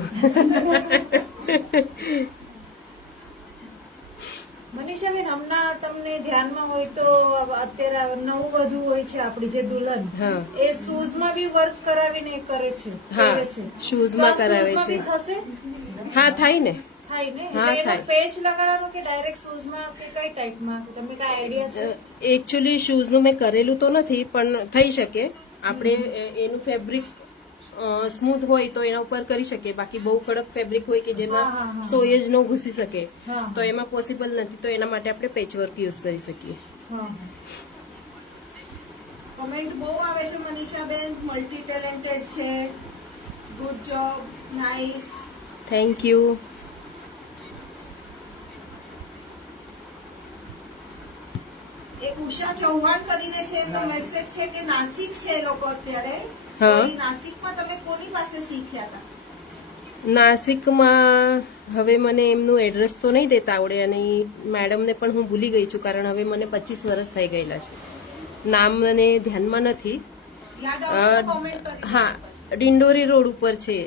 મનીષાબેન, હમણાં તમને ધ્યાનમાં હોય તો અત્યારે નવું બધું હોય છે આપણી જે દુલ્હન, હા. એ શૂઝ માં બી વર્ક કરાવીને કરે છે, હા, પહેરે છે. shoes માં તો આ કરાવે shoes માં છે. બી થશે? હા, થાય ને. થાય ને? હા, એટલે એમાં થાય. પેચ લગાડવાનું કે ડાયરેક્ટ શૂઝ માં કે કઈ ટાઈપમાં? તમને કઈ આઈડિયા છે? એકચ્યુઅલી શૂઝનું મેં કરેલું તો નથી, પણ થઈ શકે. આપણે એનું ફેબ્રિક સ્મૂથ હોય તો એના ઉપર કરી શકીએ. બાકી બહુ કડક ફેબ્રિક હોય કે હા, જેમાં હા, હા. સોય જ ન ઘૂસી શકે, હા. તો એમાં પોસિબલ નથી. તો એના માટે આપણે પેચવર્ક યુઝ કરી શકીએ. કમેન્ટ બહુ આવે છે મનીષાબેન, મલ્ટી ટેલેન્ટેડ છે, good job, nice. Thank you. એક ઉષા ચૌહાણ કરીને છે, એમનો મેસેજ છે કે નાસિક છે એ લોકો અત્યારે. હા. તો ઈ નાસિકમાં તમે કોની પાસે શીખ્યા હતા? નાસિકમાં હવે મને એમનું એડ્રેસ તો નહીં દેતા આવડે, અને મેડમને પણ હું ભૂલી ગઈ છું, કારણ હવે મને 25 વર્ષ થઈ ગયેલા છે. નામ મને ધ્યાનમાં નથી. યાદ આવશે તો કોમેન્ટ કરી હા, ડિંડોરી રોડ ઉપર છે.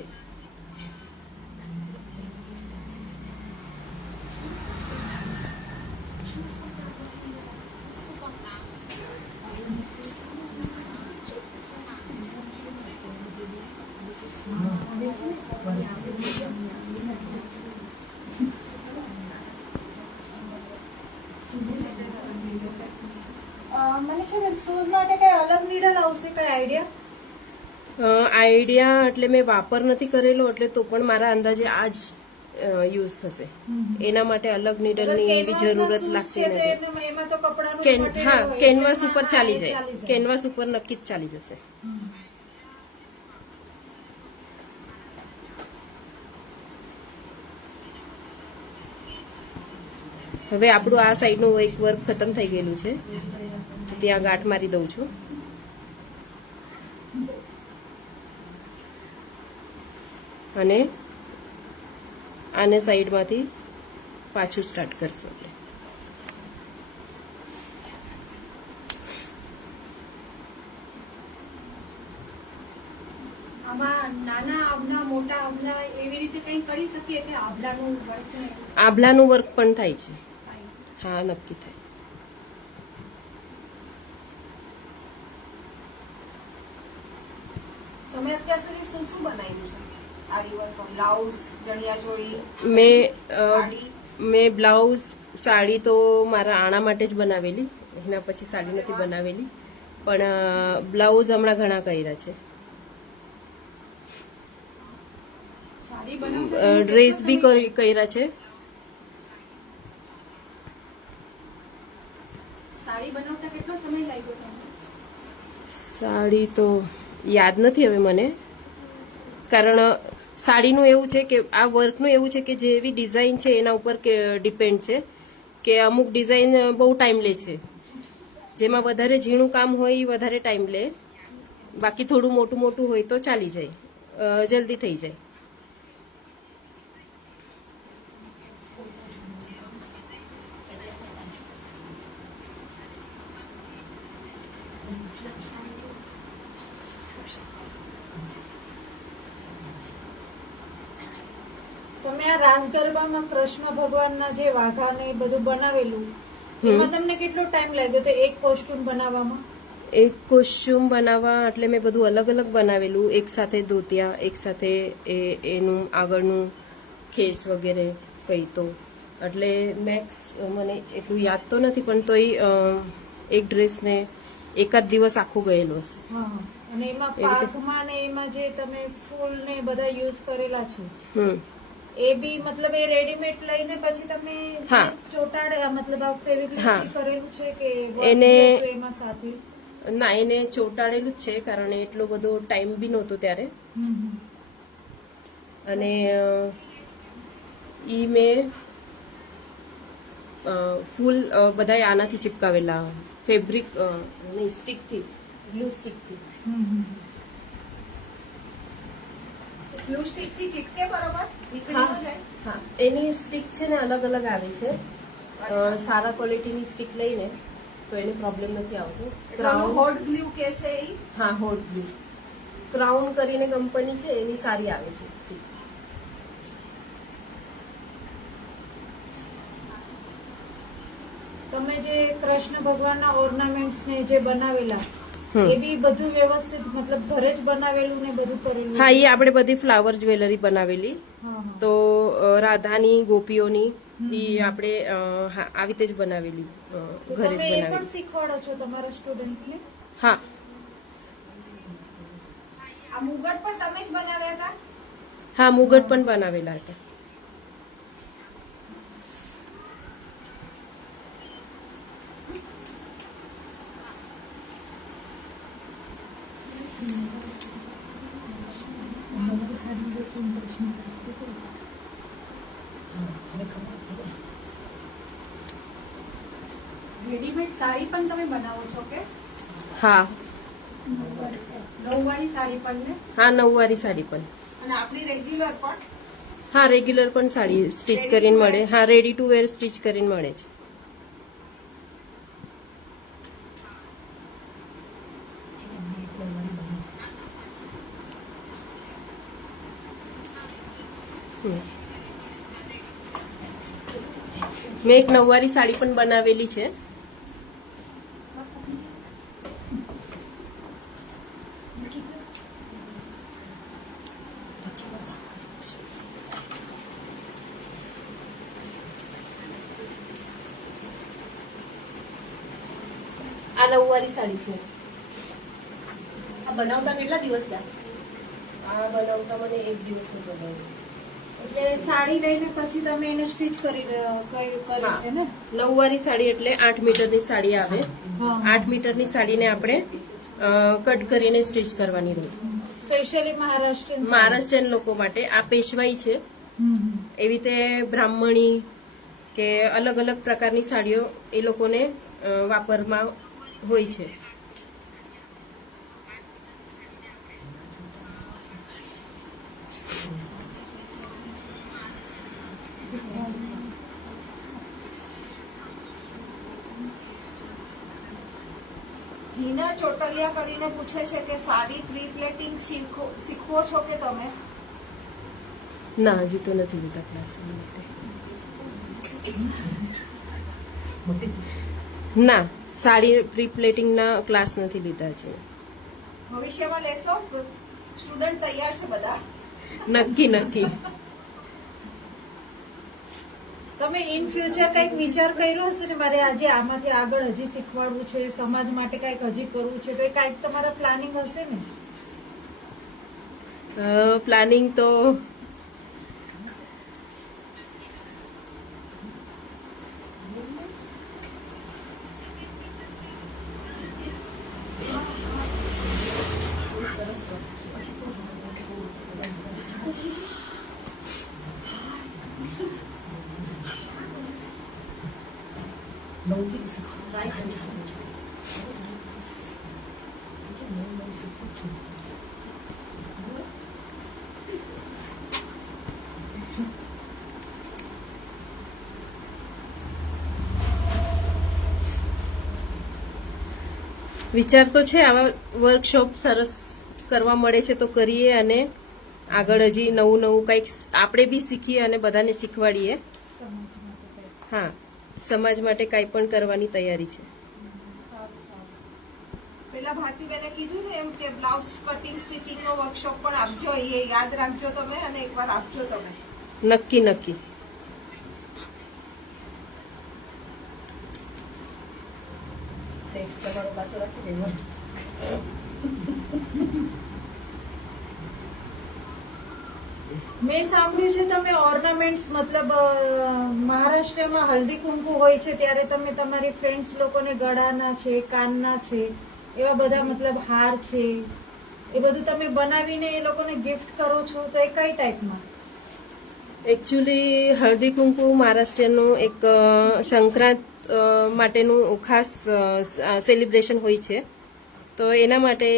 મનીષાબેન, શૂઝ માટે કઈ અલગ નીડલ આવશે, કઈ આઈડિયા? આઈડિયા એટલે મેં વાપર નથી કરેલો, એટલે તો પણ મારા અંદાજે આ જ યુઝ થશે. એના માટે અલગ નીડલની એવી જરૂરત લાગતી નથી. એમાં તો કપડાનું હા, material હોય, કેનવાસ એમાં ઉપર હા, ચાલી એ જાય. કેનવાસ ઉપર નક્કી જ ચાલી જશે. હવે આપણું આ સાઈડનું એક વર્ક ખતમ થઈ ગયેલું છે, તો ત્યાં ગાંઠ મારી દઉં છું. અને આને સાઈડમાંથી પાછું સ્ટાર્ટ કરશું આપણે. આમાં નાના આભલા, મોટા આભલા એવી રીતે કંઈ કરી શકીએ કે આભલાનું વર્ક ને આભલાનું વર્ક પણ થાય છે. હા, નક્કી થાય. તમે અત્યાર સુધી શું શું બનાવ્યું છે? આરી વર્ક, બ્લાઉઝ, ચણિયા ચોળી, સાડી? મેં બ્લાઉઝ, સાડી તો મારા આણા માટે જ બનાવેલી, એના પછી સાડી નથી બનાવેલી. પણ બ્લાઉઝ હમણાં ઘણા કર્યા છે. સાડી બનાવતા ડ્રેસ બી કર્યા છે. સાડી બનાવતા કેટલો સમય લાગ્યો તમને? સાડી તો યાદ નથી હવે મને, કારણ સાડીનું એવું છે કે આ વર્કનું એવું છે કે જેવી ડિઝાઇન છે એના ઉપર ડિપેન્ડ છે કે અમુક ડિઝાઇન બહુ ટાઈમ લે છે. જેમાં વધારે ઝીણું કામ હોય એ વધારે ટાઈમ લે, બાકી થોડું મોટું મોટું હોય તો ચાલી જાય, જલ્દી થઈ જાય. તમે આ રાસ ગરબામાં કૃષ્ણ ભગવાનના જે વાઘા ને એ બધું બનાવેલું, એમાં તમને કેટલો ટાઈમ લાગ્યો તો એક કોસ્ટ્યુમ બનાવવામાં? એક કોસ્ચ્યુમ બનાવવા એટલે મેં બધું અલગ અલગ બનાવેલું, એક સાથે ધોતિયા, એક સાથે એનું આગળનું ખેસ વગેરે કંઈ તો, એટલે મેક્સ મને એટલું યાદ તો નથી, પણ તોય એક ડ્રેસને એકાદ દિવસ આખો ગયેલો હશે. હા, અને એમાં એવી રીતે. પાકમાં ને એમાં જે તમે ફૂલ ને બધા યુઝ કરેલા છે, એ બી મતલબ એ રેડીમેડ લઈને પછી તમે હા. ચોટાડે, મતલબ આ ફેવિક્વિક હા. કરેલું છે કે એને- work એમાં સાથે? ના, એને ચોંટાડેલું જ છે, કારણ એટલો બધો ટાઈમ બી નહોતો ત્યારે. અને ઈ મેં ફૂલ બધા આનાથી ચિપકાવેલા, ફેબ્રિક નહીં, સ્ટીકથી, ગ્લુ સ્ટીકથી. ગ્લુ સ્ટિક થી ચીપકે બરોબર નીકળી ન જાય? હા, એની સ્ટીક છે ને અલગ અલગ આવે છે. સારા ક્વોલિટીની સ્ટીક લઈને તો એને પ્રોબ્લેમ નથી આવતો. ક્રાઉન, હોટ ગ્લુ કે છે ઈ? હા, હોટ ગ્લુ. ક્રાઉન કરીને કંપની છે, એની સારી આવે છે સ્ટીક. તમે જે કૃષ્ણ ભગવાનના ઓર્નામેન્ટ્સ ને જે બનાવેલા હમ. એ બી બધું વ્યવસ્થિત મતલબ ઘરે જ બનાવેલું ને બધું કરેલું? હા, એ આપણે બધી ફ્લાવર જ્વેલરી બનાવેલી. હા, હા. તો રાધાની ગોપીઓની એ આપણે હા, આવી રીતે જ બનાવેલી, તો ઘરે જ તમે એ પણ બનાવેલી. શીખવાડો છો તમારા સ્ટુડન્ટને? હા, આ મુગટ પણ તમે જ બનાવ્યા હતા? હા, મુગટ પણ બનાવેલા હતા. રેડીમેડ સાડી પણ તમે બનાવો છો કે? હા, નવવારી સાડી પણ ને? હા, નવવારી સાડી પણ. અને આપણી રેગ્યુલર પણ? હા, રેગ્યુલર પણ સાડી સ્ટીચ કરીને મળે. હા, રેડી ટુ વેર સ્ટીચ કરીને મળે છે. મેં એક નવવારી સાડી પણ બનાવેલી છે. આ નવવારી સાડી છે. આ બનાવતા કેટલા દિવસ થયા? આ બનાવતા મને 1 દિવસ બનાવ્યું. એટલે સાડી લઈને પછી તમે એને સ્ટીચ કરી છે ને? નવવારી સાડી એટલે 8 મીટરની સાડી આવે. હા. 8 મીટરની સાડીને આપણે કટ કરીને સ્ટીચ કરવાની રહે. સ્પેશિયલી મહારાષ્ટ્રીયન મહારાષ્ટ્રીયન લોકો માટે આ પેશવાઈ છે. એવી રીતે બ્રાહ્મણી કે અલગ અલગ પ્રકારની સાડીઓ એ લોકોને વાપરમાં હોય છે. હિના ચોટલિયા કરીને પૂછે છે કે સાડી પ્રી પ્લેટિંગ શીખવો છો કે તમે? ના, હજી તો નથી લીધા ક્લાસ માટે. ના, સાડી પ્રી પ્લેટિંગના ક્લાસ નથી લીધા છે. ભવિષ્યમાં લેશો? સ્ટુડન્ટ તૈયાર છે બધા? નક્કી નથી. તમે ઇન ફ્યુચર કઈક વિચાર કર્યો હશે ને મારે આજે આમાંથી આગળ હજી શીખવાડવું છે, સમાજ માટે કઈક હજી કરવું છે, તો એ કઈક તમારા પ્લાનિંગ હશે ને? પ્લાનિંગ તો વિચાર તો છે આવા વર્કશોપ સરસ કરવા મળે છે તો કરીએ, અને આગળ હજી નવું નવું કંઈક આપણે બી શીખીએ અને બધાને શીખવાડીએ. હા, સમાજ માટે કંઈ પણ કરવાની તૈયારી છે. પેલા ભારતીબેને કીધું ને એમ કે બ્લાઉઝ કટિંગ સ્ટિચિંગ નો વર્કશોપ પણ આપજો, એ યાદ રાખજો તમે, અને એકવાર આપજો તમે. નક્કી નક્કી. ટેક્સ્ટ તમારો પાછો રાખી દેવાનો. મેં સાંભળ્યું છે તમે ઓર્નામેન્ટ્સ મતલબ મહારાષ્ટ્રમાં હલ્દી કુંકુ હોય છે ત્યારે તમે તમારી ફ્રેન્ડ્સ લોકોને ગળાના છે, કાનના છે, એવા બધા મતલબ હાર છે, એ બધું તમે બનાવીને એ લોકોને ગિફ્ટ કરો છો, તો એ કઈ ટાઈપમાં? એકચ્યુઅલી હળદી કુંકુ મહારાષ્ટ્રનું એક સંક્રાંત માટેનું ખાસ સેલિબ્રેશન હોય છે. તો એના માટે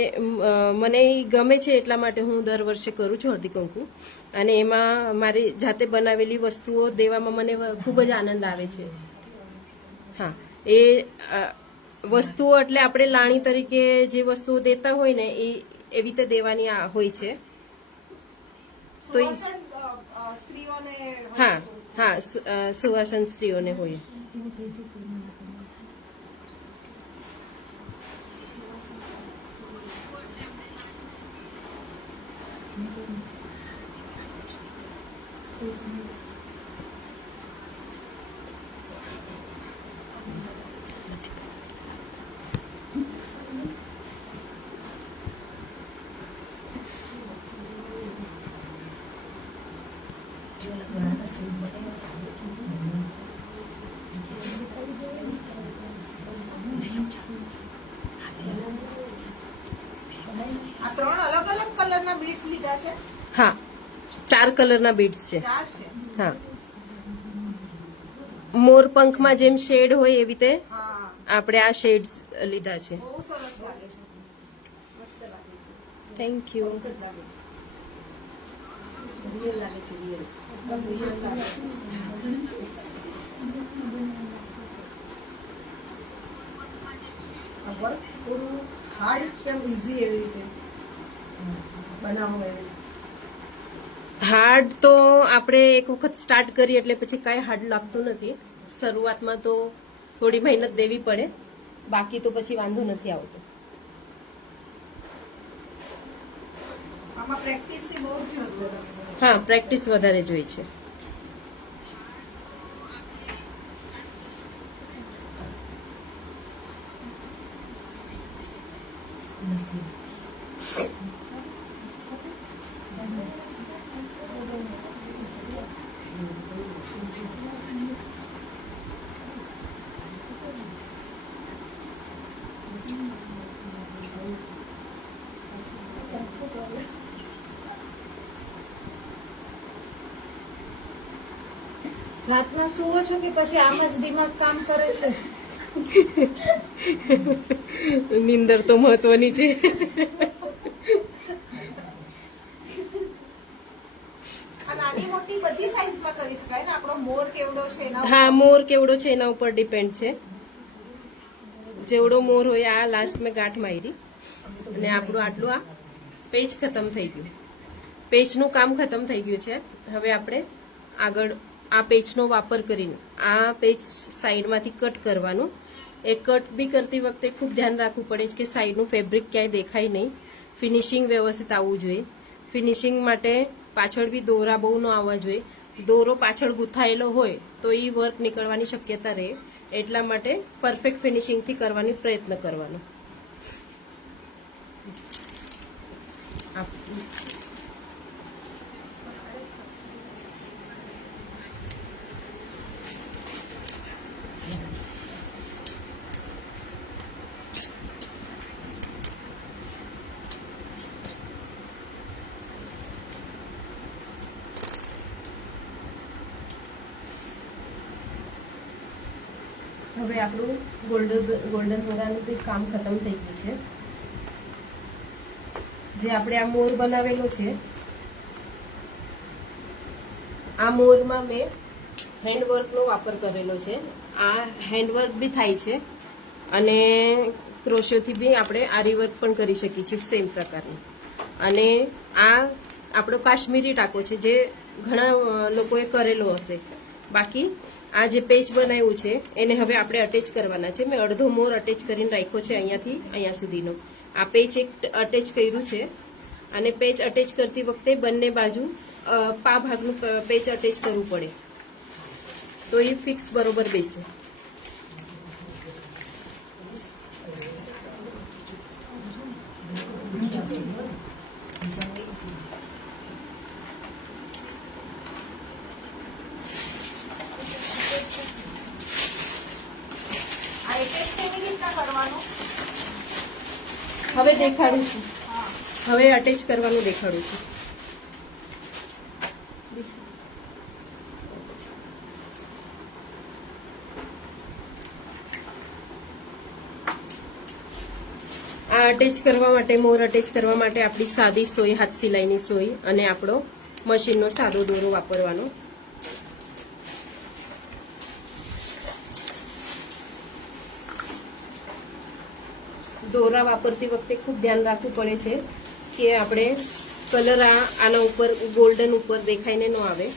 મને ઈ ગમે છે, એટલા માટે હું દર વર્ષે કરું છું હળદી કુંકુ. અને એમાં મારી જાતે બનાવેલી વસ્તુઓ દેવામાં મને ખૂબ જ આનંદ આવે છે. હા, એ વસ્તુઓ એટલે આપણે લાણી તરીકે જે વસ્તુઓ દેતા હોય ને એ એવી રીતે દેવાની હોય છે. તો સુવાસન સ્ત્રીઓને હા, હા, સુવાસન સ્ત્રીઓને હોય. લીધા છે? હા, 4 કલરના બીડ્સ છે. 4 છે. હા, મોરપંખમાં જેમ શેડ હોય એવી રીતે હા, આપણે આ શેડ્સ લીધા છે. બહુ સરસ લાગે છે. મસ્ત લાગે છે. Thank you. જ લાગે છે. રિયલ લાગે છે, રિયલ. આ વર્ક થોડું હાર્ડ કેમ ઇઝી એવી રીતે બનાવવું એવી રીતે. હાર્ડ તો આપણે એક વખત સ્ટાર્ટ કરીએ એટલે પછી કાંઈ હાર્ડ લાગતું નથી. શરૂઆતમાં તો થોડી મહેનત દેવી પડે, બાકી તો પછી વાંધો નથી આવતો. આમાં પ્રેક્ટિસની બહુ જ જરૂર હશે. હા, પ્રેક્ટિસ વધારે જોઈ છે. રાતના સુવો છો કે પછી આમ જ દિમાગ કામ કરે છે? નીંદર તો મહત્વની છે. આ નાની મોટી બધી સાઈઝમાં કરી શકાય ને? આપણો મોર કેવડો છે એના ઉપર? હા, મોર કેવડો છે એના ઉપર ડિપેન્ડ છે. જેવડો મોર હોય, આ લાસ્ટ મેં ગાંઠ મારી અને આપણું આટલું આ પેજ ખતમ થઈ ગયું. પેજનું કામ ખતમ થઈ ગયું છે. હવે આપણે આગળ આ પેજનો વાપર કરીને આ પેજ સાઈડમાંથી કટ કરવાનું. એ કટ બી કરતી વખતે ખૂબ ધ્યાન રાખવું પડે છે કે સાઈડનું ફેબ્રિક ક્યાંય દેખાય નહીં. ફિનિશિંગ વ્યવસ્થિત આવવું જોઈએ. ફિનિશિંગ માટે પાછળ બી દોરા બહુ ન આવવા જોઈએ. દોરો પાછળ ગૂંથાયેલો હોય તો એ વર્ક નીકળવાની શક્યતા રહે. એટલા માટે પરફેક્ટ ફિનિશિંગથી કરવાની પ્રયત્ન કરવાનો. હવે આપણું ગોલ્ડન દોરાનું બી કામ ખતમ થઈ ગયું છે. જે આપણે આ મોર બનાવેલો છે, આ મોરમાં મેં હેન્ડવર્કનો વાપર કરેલો છે. આ હેન્ડવર્ક બી થાય છે અને ક્રોશોથી બી આપણે આરી વર્ક પણ કરી શકીએ છીએ સેમ પ્રકારનું. અને આ આપણો કાશ્મીરી ટાંકો છે જે ઘણા લોકોએ કરેલો હશે. બાકી આ જે પેચ બનાવ્યું છે એને હવે આપણે અટેચ કરવાના છે. મેં અડધો મોર અટેચ કરીને રાખ્યો છે અહીંયાથી અહીંયા સુધીનો. આ પેચ એક અટેચ કર્યું છે અને પેચ અટેચ કરતી વખતે બંને બાજુ પા ભાગનું પેચ અટેચ કરવું પડે તો એ ફિક્સ બરોબર બેસે. આ એટેચ કેવી રીતના કરવાનું? હવે દેખાડું છું. હવે અટેચ કરવાનું દેખાડું છું. આ અટેચ કરવા માટે, મોર અટેચ કરવા માટે આપણી સાદી સોય, હાથ સિલાઈની સોય અને આપણો મશીનનો સાદો દોરો વાપરવાનો. દોરા વાપરતી વખતે ખૂબ ધ્યાન રાખવું પડે છે કે આપણે કલર આના ઉપર ગોલ્ડન ઉપર દેખાઈને ન આવે.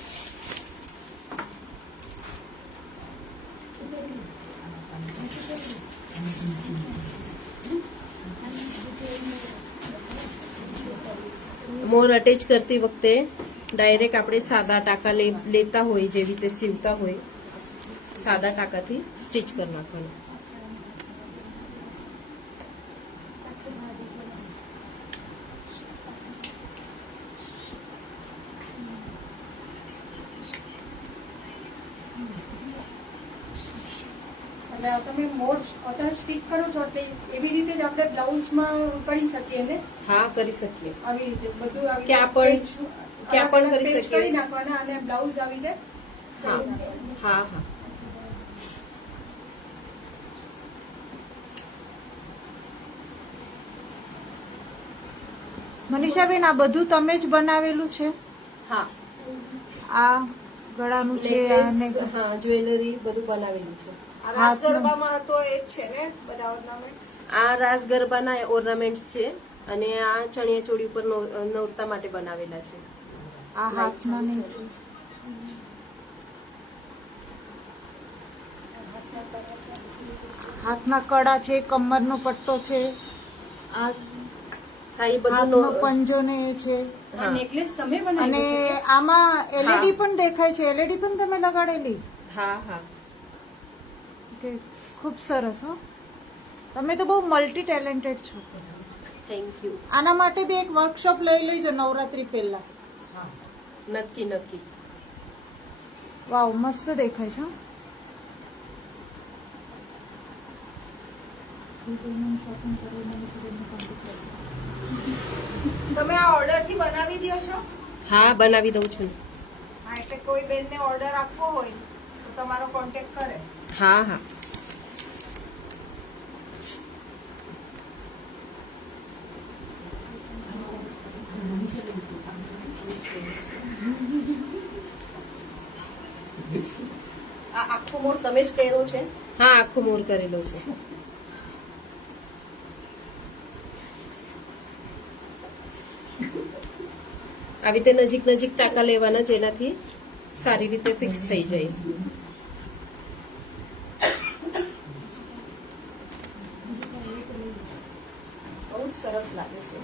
મોર અટેચ કરતી વખતે ડાયરેક્ટ આપણે સાદા ટાંકા લેતા હોય, જેવી રીતે સીવતા હોય, સાદા ટાંકાથી સ્ટીચ કરી નાખવાનું. એટલે તમે મોર અત્યારે સ્ટીક કરો છો તે એવી રીતે જ આપણે બ્લાઉઝમાં કરી શકીએ ને હા કરી શકીએ. આવી રીતે બધું આવી ક્યાં પણ- patch ક્યાં પણ અલગ-અલગ કરી patch શકીએ. કરી નાખવાના અને બ્લાઉઝ આવી રીતે હા કરી નાખવાના. હા હા. મનીષાબેન આ બધું તમે જ બનાવેલું છે? હા આ ગળાનું છે અને નેકલેસ, હા જ્વેલરી બધું બનાવેલું છે. આ રાસ ગરબામાં તો એ જ છે ને બધા ઓર્નામેન્ટ્સ. આ રાસ ગરબાના ઓર્નામેન્ટ્સ છે અને આ ચણિયા ચોળી ઉપર નોરતા માટે બનાવેલા છે. આ હાથમાં નહીં છે. હાથના કડા છે, કમરનો પટ્ટો છે, આ હા એ બધું હાથનો પંજો ને એ છે. આ નેકલેસ તમે બનાવ્યું અને છે કે? આમાં એલઈડી પણ દેખાય છે. એલઈડી પણ તમે લગાડેલી? હા હા. કે ખૂબ સરસ. હો, તમે તો બહુ મલ્ટી ટેલેન્ટેડ છો. Thank you. આના માટે બી એક વર્કશોપ લઈ લેજો નવરાત્રી પહેલા. નક્કી નક્કી. વાવ, મસ્ત દેખાય છે. હો. તમે આ ઓર્ડર થી બનાવી દો છો? હા બનાવી દઉં છું. હા, એટલે કોઈ બેનને ઓર્ડર આપવો હોય તો તમારો કોન્ટેક્ટ કરે. હા હા. આ આખો મોર તમે જ કર્યો છે? હા આખો મોર કરેલો છે. આવી રીતે નજીક નજીક ટાંકા લેવાના જેનાથી સારી રીતે ફિક્સ થઈ જાય. બહુ જ સરસ લાગે છે.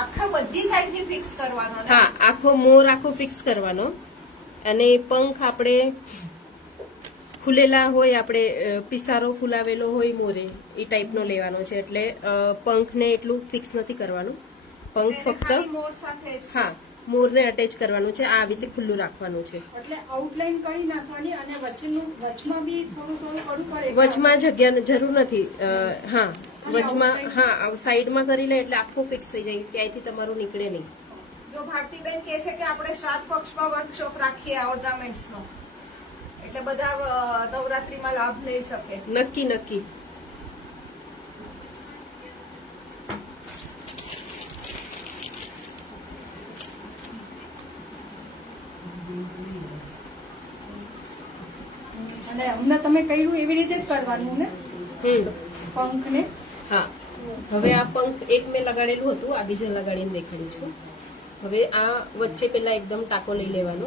આખા બધી સાઈડ થી ફિક્સ કરવાનો ને? હા આખો મોર આખો ફિક્સ કરવાનો અને પંખ આપણે ફૂલેલા હોય, આપણે પિસારો ફૂલાવેલો હોય મોરે એ ટાઈપનો લેવાનો છે. એટલે પંખને એટલું ફિક્સ નથી કરવાનું. પંખ એને ફક્ત ખાલી મોર સાથે જ. હા મોરને અટેચ કરવાનું છે. આ રીતે ખુલ્લું રાખવાનું છે. એટલે આઉટલાઈન કરી નાખવાની અને વચમાં બી થોડું થોડું કરવું પડે. વચમાં જગ્યા જરૂર નથી. હા વચમાં, હા સાઈડમાં કરી લે એટલે આખું ફિક્સ થઈ જાય. ક્યાંયથી તમારું નીકળે નહીં. જો ભારતીબેન કહે છે કે આપણે શ્રાદ્ધ પક્ષમાં વર્કશોપ રાખીએ ઓર્નામેન્ટ્સ નો, એટલે બધા નવરાત્રીમાં લાભ લઈ શકે. નક્કી નક્કી. અને અમને તમે કહ્યું એવી રીતે જ કરવાનું ને પંખ ને. હા હવે આ પંખ એક મેં લગાડેલું હતું, આ બીજે લગાડીને દેખાડું છું. હવે આ વચ્ચે પેલા એકદમ ટાંકો લઈ લેવાનો.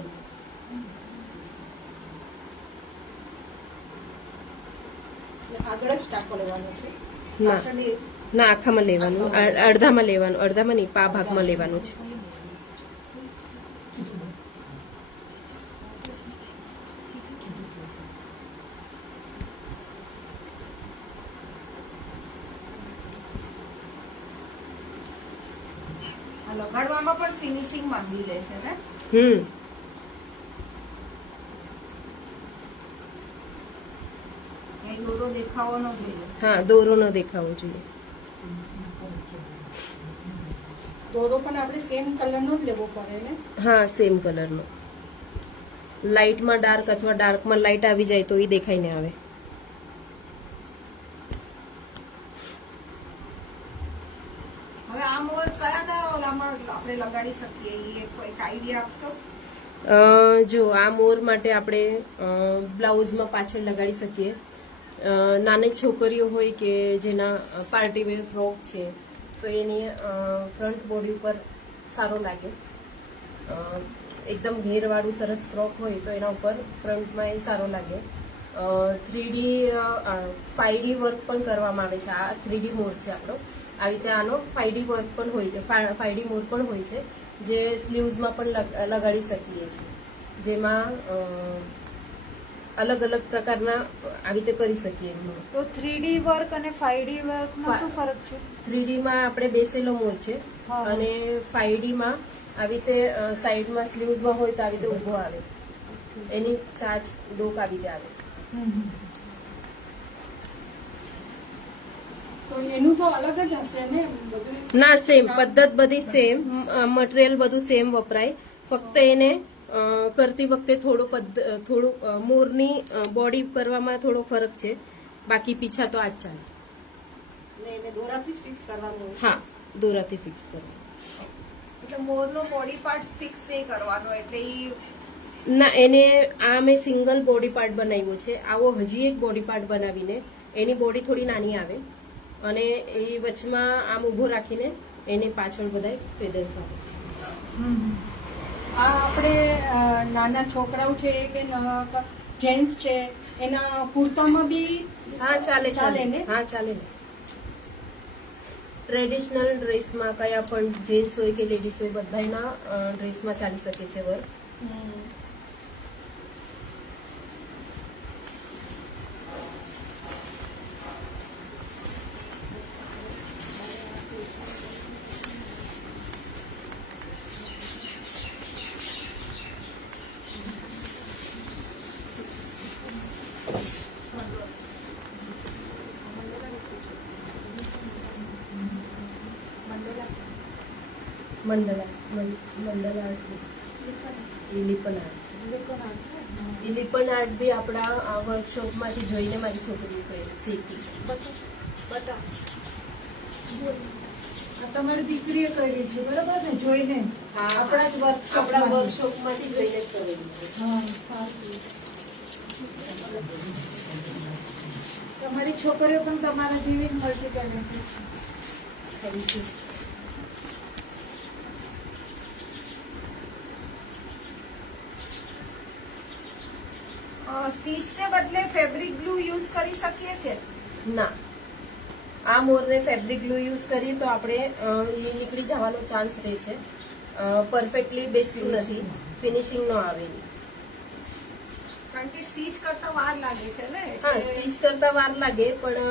આગળ જ ટાંકો લેવાનો છે? ના પાછળની ના આખામાં લેવાનું, અડધામાં લેવાનું. અડધામાં નહીં, પા ભાગમાં લેવાનું છે. આ લગાડવામાં પણ ફિનિશિંગ માંગી લે છે ને? એ દોરો દેખાવો ન જોઈએ. હા દોરો ન દેખાવો જોઈએ. દોરો પણ આપણે સેમ કલરનો જ લેવો પડે ને? હા સેમ કલરનો. લાઇટમાં ડાર્ક અથવા ડાર્કમાં લાઇટ આવી જાય તો એ દેખાય ને આવે. હવે આ મોર કયા કયા ઓલામાં આપણે લગાડી શકીએ એ એક આઈડિયા આપશો? જો આ મોર માટે આપણે બ્લાઉઝમાં પાછળ લગાડી શકીએ. નાની છોકરીઓ હોય કે જેના પાર્ટીવેર ફ્રોક છે તો એની ફ્રન્ટ બોડી ઉપર સારો લાગે. એકદમ ઘેરવાળું સરસ ફ્રોક હોય તો એના ઉપર ફ્રન્ટમાં એ સારો લાગે. 3D 5D વર્ક પણ કરવામાં આવે છે. આ 3D મોર છે આપણો. આવી રીતે આનો 5D વર્ક પણ હોય છે, 5D મોર પણ હોય છે, જે સ્લીવ્સમાં પણ લગાડી શકીએ છીએ, જેમાં અલગ અલગ પ્રકારના આવી રીતે કરી શકીએ. તો 3D વર્ક અને 5D વર્કમાં શું ફરક છે? 3D માં આપણે બેસેલો મોર છે હા. અને 5D માં આવી રીતે સાઈડમાં સ્લીવ્સમાં હોય તો આવી રીતે ઊભો આવે, એની ચાચ ડોક આવી રીતે આવે. તો એનું તો અલગ જ હશે ને બધું? ના, સેમ પદ્ધત બધી સેમ, મટીરિયલ બધું સેમ વપરાય, ફક્ત એને કરતી વખતે થોડું મોરની બોડી કરવામાં થોડો ફરક છે, બાકી પીછા તો આ જ ચાલે. અને એને દોરાથી જ ફિક્સ કરવાનું. હા, દોરાથી ફિક્સ કરવાનું. એટલે મોરનો બોડી પાર્ટ ફિક્સ નહીં કરવાનો, એટલે ઈ ના, એને આ મેં સિંગલ બોડી પાર્ટ બનાવ્યો છે. આવો હજી એક બોડી પાર્ટ બનાવીને એની બોડી થોડી નાની આવે અને એ વચમાં આમ ઊભો રાખીને એને પાછળ બધાય ફેદર્સ આવે. આ આપણે નાના છોકરાઓ છે કે જેન્ટ્સ છે એના કુર્તામાં બી હા, ચાલે ચાલે ને? હા, ચાલે. ટ્રેડિશનલ ડ્રેસમાં કયા પણ જેન્ટ્સ હોય કે લેડીઝ હોય બધાના ડ્રેસમાં ચાલી શકે છે વર્ક. મંડલા આર્ટ, લિપન આર્ટ બી આપણા વર્કશોપમાંથી જોઈને મારી છોકરીઓ શીખી છે. બતા આ તમારી દીકરીએ કરી છે બરાબર ને? જોઈને હા, આપણા જ આપણા વર્કશોપમાં. વર્કશોપમાંથી જોઈને જ કરેલું છે. હા, સારું. તમારી છોકરીઓ પણ તમારા જેવી જ મલ્ટી ટેલેન્ટેડ છે. Thank you. સ્ટીચને બદલે ફેબ્રિક ગ્લુ યુઝ કરી શકીએ કે? ના, આ મોરને ફેબ્રિક ગ્લુ યુઝ કરીએ તો આપણે એ નીકળી જવાનો ચાન્સ રહે છે. પરફેક્ટલી બેસતું નથી, ફિનિશિંગ ન આવે. કારણ કે સ્ટીચ કરતા વાર લાગે છે ને. હા, સ્ટીચ કરતા વાર લાગે પણ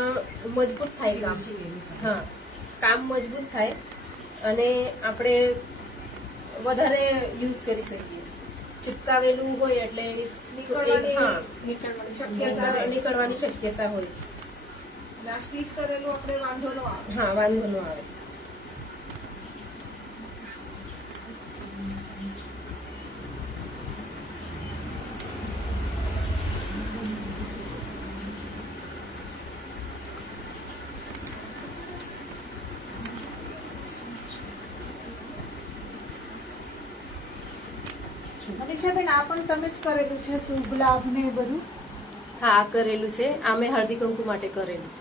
મજબૂત થાય કામ. હા, કામ મજબૂત થાય અને આપણે વધારે યુઝ કરી શકીએ. ચિપકાવેલું હોય એટલે નીકળવાની શક્યતા હોય. સ્ટીચ કરેલું આપણે વાંધો ન આવે. હા, વાંધો ન આવે. મનીષાબેન, આ પણ તમે જ કરેલું છે? શુભ લાભ ને એ બધું? હા, આ કરેલું છે. આ મેં હળદી કંકુ માટે કરેલું.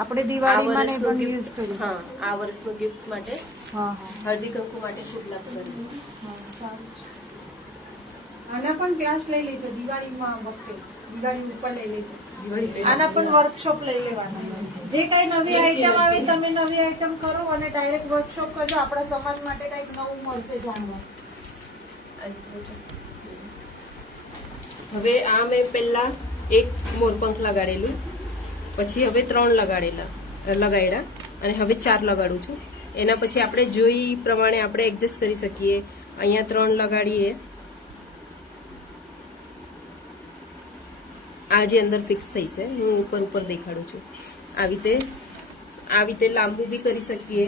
આપણે આ દિવાળીમાં ને વર્ષનું પણ યુઝ gift, કર્યું. હા, આ વર્ષનું ગિફ્ટ માટે હા હા હળદી કંકુ માટે શુભ લાભ કરેલું. હા, સારું છે. આના પણ ક્લાસ લઈ લેજો દિવાળીમાં વખતે, દિવાળી ઉપર લઈ લેજો. આના પણ વર્કશોપ લઈ લેવાના. જે કઈ નવી આઈટમ આવે તમે નવી આઈટમ કરો અને ડાયરેક્ટ વર્કશોપ કરજો. આપણા સમાજ માટે કઈક નવું મળશે જાણવા. હવે આ મેં પહેલા એક મોરપંખ લગાડેલું, પછી હવે 3 લગાડ્યા અને હવે 4 લગાડું છું. એના પછી આપણે જોઈ પ્રમાણે આપણે એડજસ્ટ કરી શકીએ. અહીંયા 3 લગાડીએ, આ જે અંદર ફિક્સ થઈ છે હું ઉપર દેખાડું છું. આવી રીતે લાંબુ બી કરી શકીએ,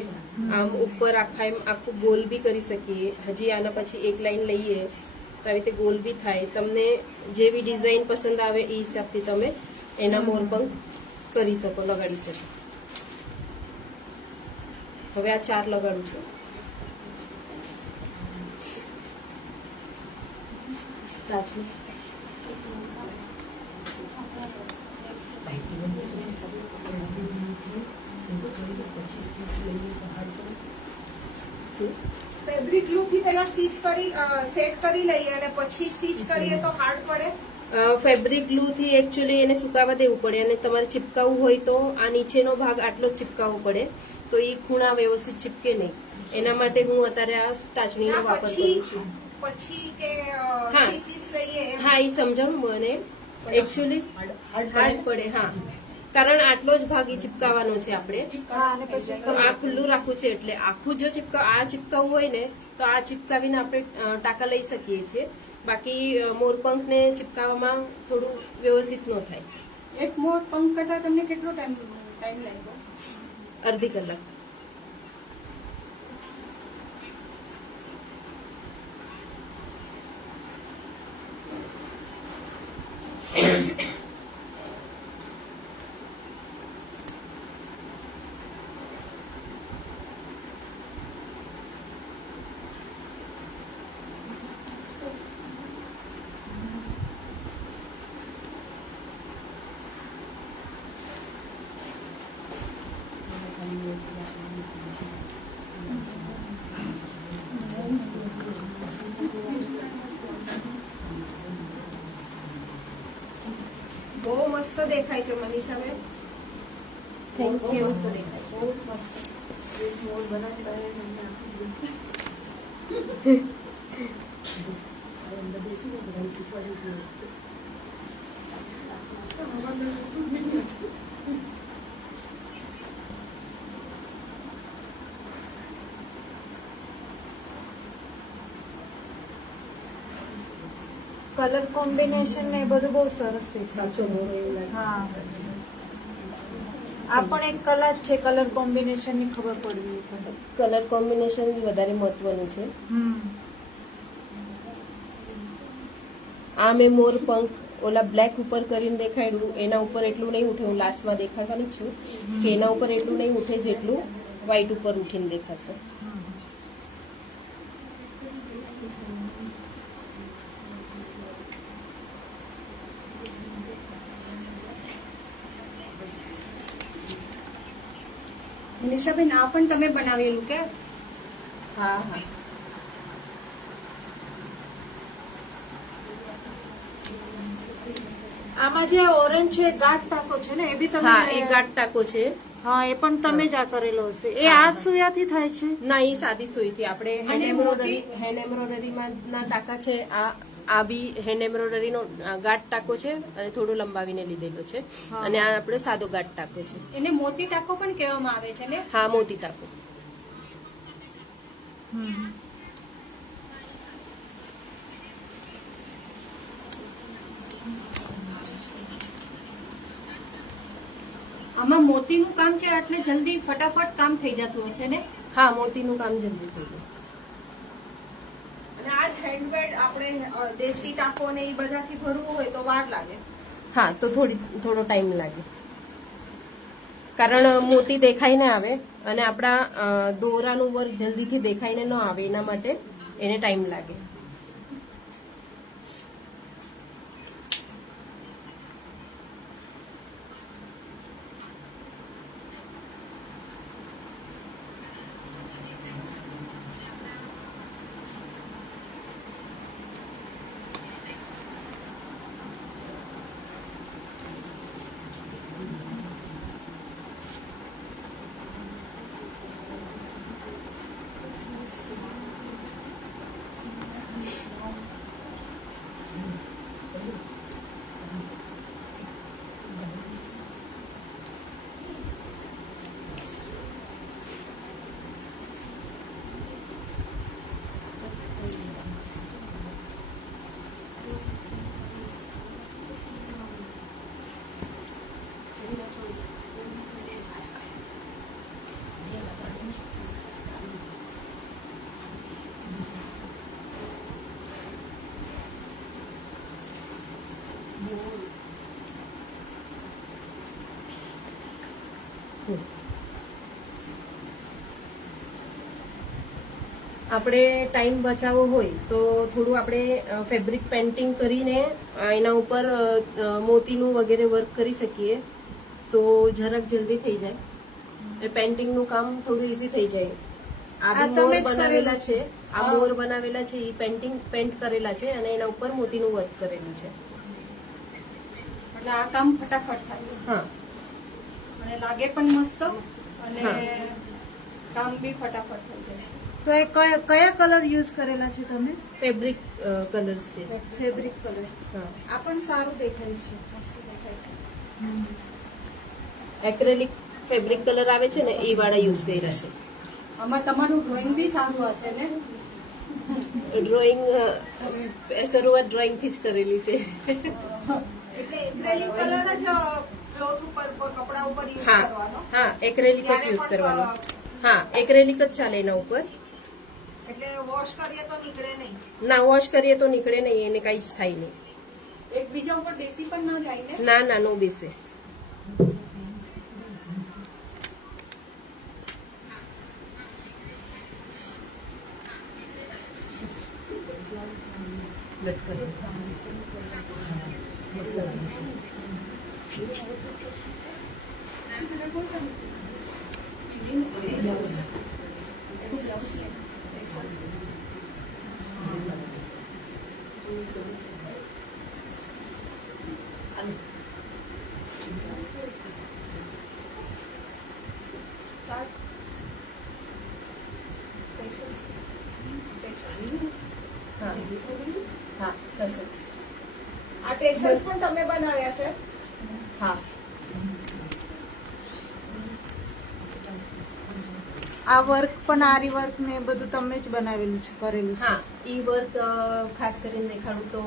આમ ઉપર આખું ગોલ બી કરી શકીએ. હજી આના પછી એક લાઈન લઈએ તો આવી રીતે ગોલ બી થાય. તમને જેવી ડિઝાઇન પસંદ આવે એ હિસાબથી તમે એના મોરપંખ કરી શકો, લગાડી શકો. હવે આ 4 લગાડું છું. રાજમાં ફેબ્રિક ગ્લુ થી પેલા સ્ટીચ કરી સેટ કરી લઈએ અને પછી સ્ટીચ કરીએ તો હાર્ડ પડે. ફેબ્રિક ગ્લુ થી એકચ્યુઅલી એને સુકાવા દેવું પડે અને તમારે ચિપકાવવું હોય તો આ નીચેનો ભાગ આટલો જ ચિપકાવવો પડે તો એ ખૂણા વ્યવસ્થિત ચિપકે નહીં. એના માટે હું અત્યારે આ ટાચણીનો વાપર કરું છું. પછી કે હા. સ્ટીચીસ લઈએ એમ. હા, એ સમજાવું મને. એકચ્યુઅલી હાર્ડ પડે. હા, કારણ આટલો જ ભાગ ઈ ચિપકાવવાનો છે આપણે. તો આ ખુલ્લું રાખવું છે એટલે આખું જો ચિપકાવવું હોય ને તો આ ચિપકાવીને આપણે ટાંકા લઈ શકીએ છીએ. બાકી મોરપંખને ચિપકાવવામાં થોડું વ્યવસ્થિત ન થાય. એક મોર પંખ કરતા તમને કેટલો ટાઈમ લાગ્યો? અડધી કલાક. બહુ મસ્ત દેખાય છે મનીષાબેન. Thank બહુ you. મસ્ત દેખાય છે. કલર કોમ્બિનેશન ને એ બધું બહુ સરસ થશે. હા, આ પણ એક કલા જ છે. કલર કોમ્બિનેશન ની ખબર પડવી પડે. કલર કોમ્બિનેશન વધારે મહત્વનું છે. આ મેં મોર પંખ ઓલા બ્લેક ઉપર કરીને દેખાડ્યું, એના ઉપર એટલું નહીં ઉઠે. હું લાસ્ટમાં દેખાડવાની છું કે એના ઉપર એટલું નહીં ઉઠે જેટલું વ્હાઈટ ઉપર ઉઠીને દેખાશે. મનીષાબેન આ પણ તમે બનાવેલું કે? હા હા, આમાં જે ઓરેન્જ છે ગાંઠ ટાંકો છે ને, એ બી તમે? હા, એ ગાંઠ ટાંકો છે. હા, એ પણ તમે જ આ કરેલો હશે. એ આ સુયાથી થાય છે? ના, એ સાદી સુઈથી આપણે હેન્ડ એમ્બ્રોઇડરીમાં ના ટાંકા છે. આ બી હેન્ડ એમ્બ્રોઇડરીનો ગાંઠ ટાંકો છે અને થોડો લંબાવીને લીધેલો છે. અને આ આપણે સાદો ગાંઠ ટાંકો છે. એને મોતી ટાંકો પણ કહેવામાં આવે છે ને? હા, મોતી ટાંકો. આમાં મોતીનું કામ છે એટલે જલ્દી ફટાફટ કામ થઈ જતું હશે ને? હા, મોતીનું કામ જલ્દી થઈ જાય. અને આ જ હેન્ડમેડ આપણે દેશી ટાંકો ને એ બધાથી ભરવું હોય તો વાર લાગે. હા, તો થોડો ટાઈમ લાગે. કારણ મોતી દેખાઈને આવે અને આપણા દોરાનું વર્ક જલ્દીથી દેખાઈને ન આવે, એના માટે એને ટાઈમ લાગે. આપણે ટાઈમ બચાવવો હોય તો થોડું આપણે ફેબ્રિક પેઇન્ટિંગ કરીને એના ઉપર મોતીનું વગેરે વર્ક કરી શકીએ તો જરાક જલ્દી થઈ જાય. એ પેઇન્ટિંગનું કામ થોડું ઇઝી થઈ જાય. આ આ બી તમે મોર જ બનાવેલા કરેલું છે. આ મોર બનાવેલા છે, એ પેન્ટ કરેલા છે અને એના ઉપર મોતીનું વર્ક કરેલું છે. એટલે આ કામ ફટાફટ થાય હા, અને લાગે પણ મસ્ત અને હા. કામ બી ફટાફટ થઈ જાય. તો એ કયા કલર યુઝ કરેલા છે તમે? ફેબ્રિક કલર છે. Fabric colour. હા, આ પણ સારું દેખાય છે. મસ્ત દેખાય છે. એક્રેલિક ફેબ્રિક કલર આવે છે ને, એ વાળા યુઝ કર્યા છે. આમાં તમારું ડ્રોઈંગ બી સારું હશે ને? ડ્રોઈંગ શરૂઆત ડ્રોઈંગ થી જ કરેલી છે. એટલે એક્રેલિક કલર જ ક્લોથ ઉપર કપડા ઉપર યુઝ હા કરવાનો. હા, એક્રેલિક જ ત્યારે યુઝ પણ, કરવાનો. હા, એક્રેલિક જ ચાલે એના ઉપર. એટલે વોશ કરીએ તો નીકળે નહીં. ના, વોશ કરીએ તો નીકળે નહીં, એને કઈ જ થાય નહીં. એકબીજા ઉપર બેસી પણ ન જાય ને? ના ના, નો બેસે. હા હા, બસ. આ ટેશન્સ પણ તમે બનાવ્યા છે? હા, આ વર્ક પણ આરી વર્ક ને એ બધું તમે જ બનાવેલું છે, કરેલું છે? હા. ઈ વર્ક ખાસ કરીને દેખાડું તો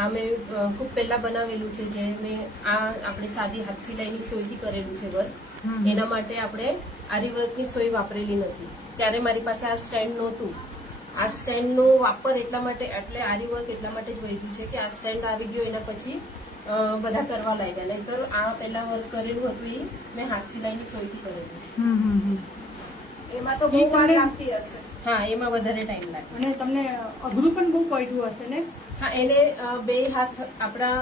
આ મેં ખૂબ પહેલા બનાવેલું છે, જે મેં આ આપણે સાદી હાથ સિલાઈની સોયથી કરેલું છે વર્ક. એના માટે આપણે આરી વર્કની સોય વાપરેલી નથી. ત્યારે મારી પાસે આ સ્ટેન્ડ નહોતું. આ સ્ટેન્ડનો વાપર એટલા માટે, એટલે આરી વર્ક એટલા માટે જ વધ્યું છે કે આ સ્ટેન્ડ આવી ગયો એના પછી બધા કરવા લાગ્યા. નહીંતર આ પહેલા વર્ક કરેલું હતું એ મેં હાથ સિલાઈની સોયથી કરેલું છે. એમાં તો બહુ વાર લાગતી હશે. હા, એમાં વધારે ટાઈમ લાગે. અને તમને અઘરું પણ બહુ પડ્યું હશે ને? હા, એને બે હાથ આપણા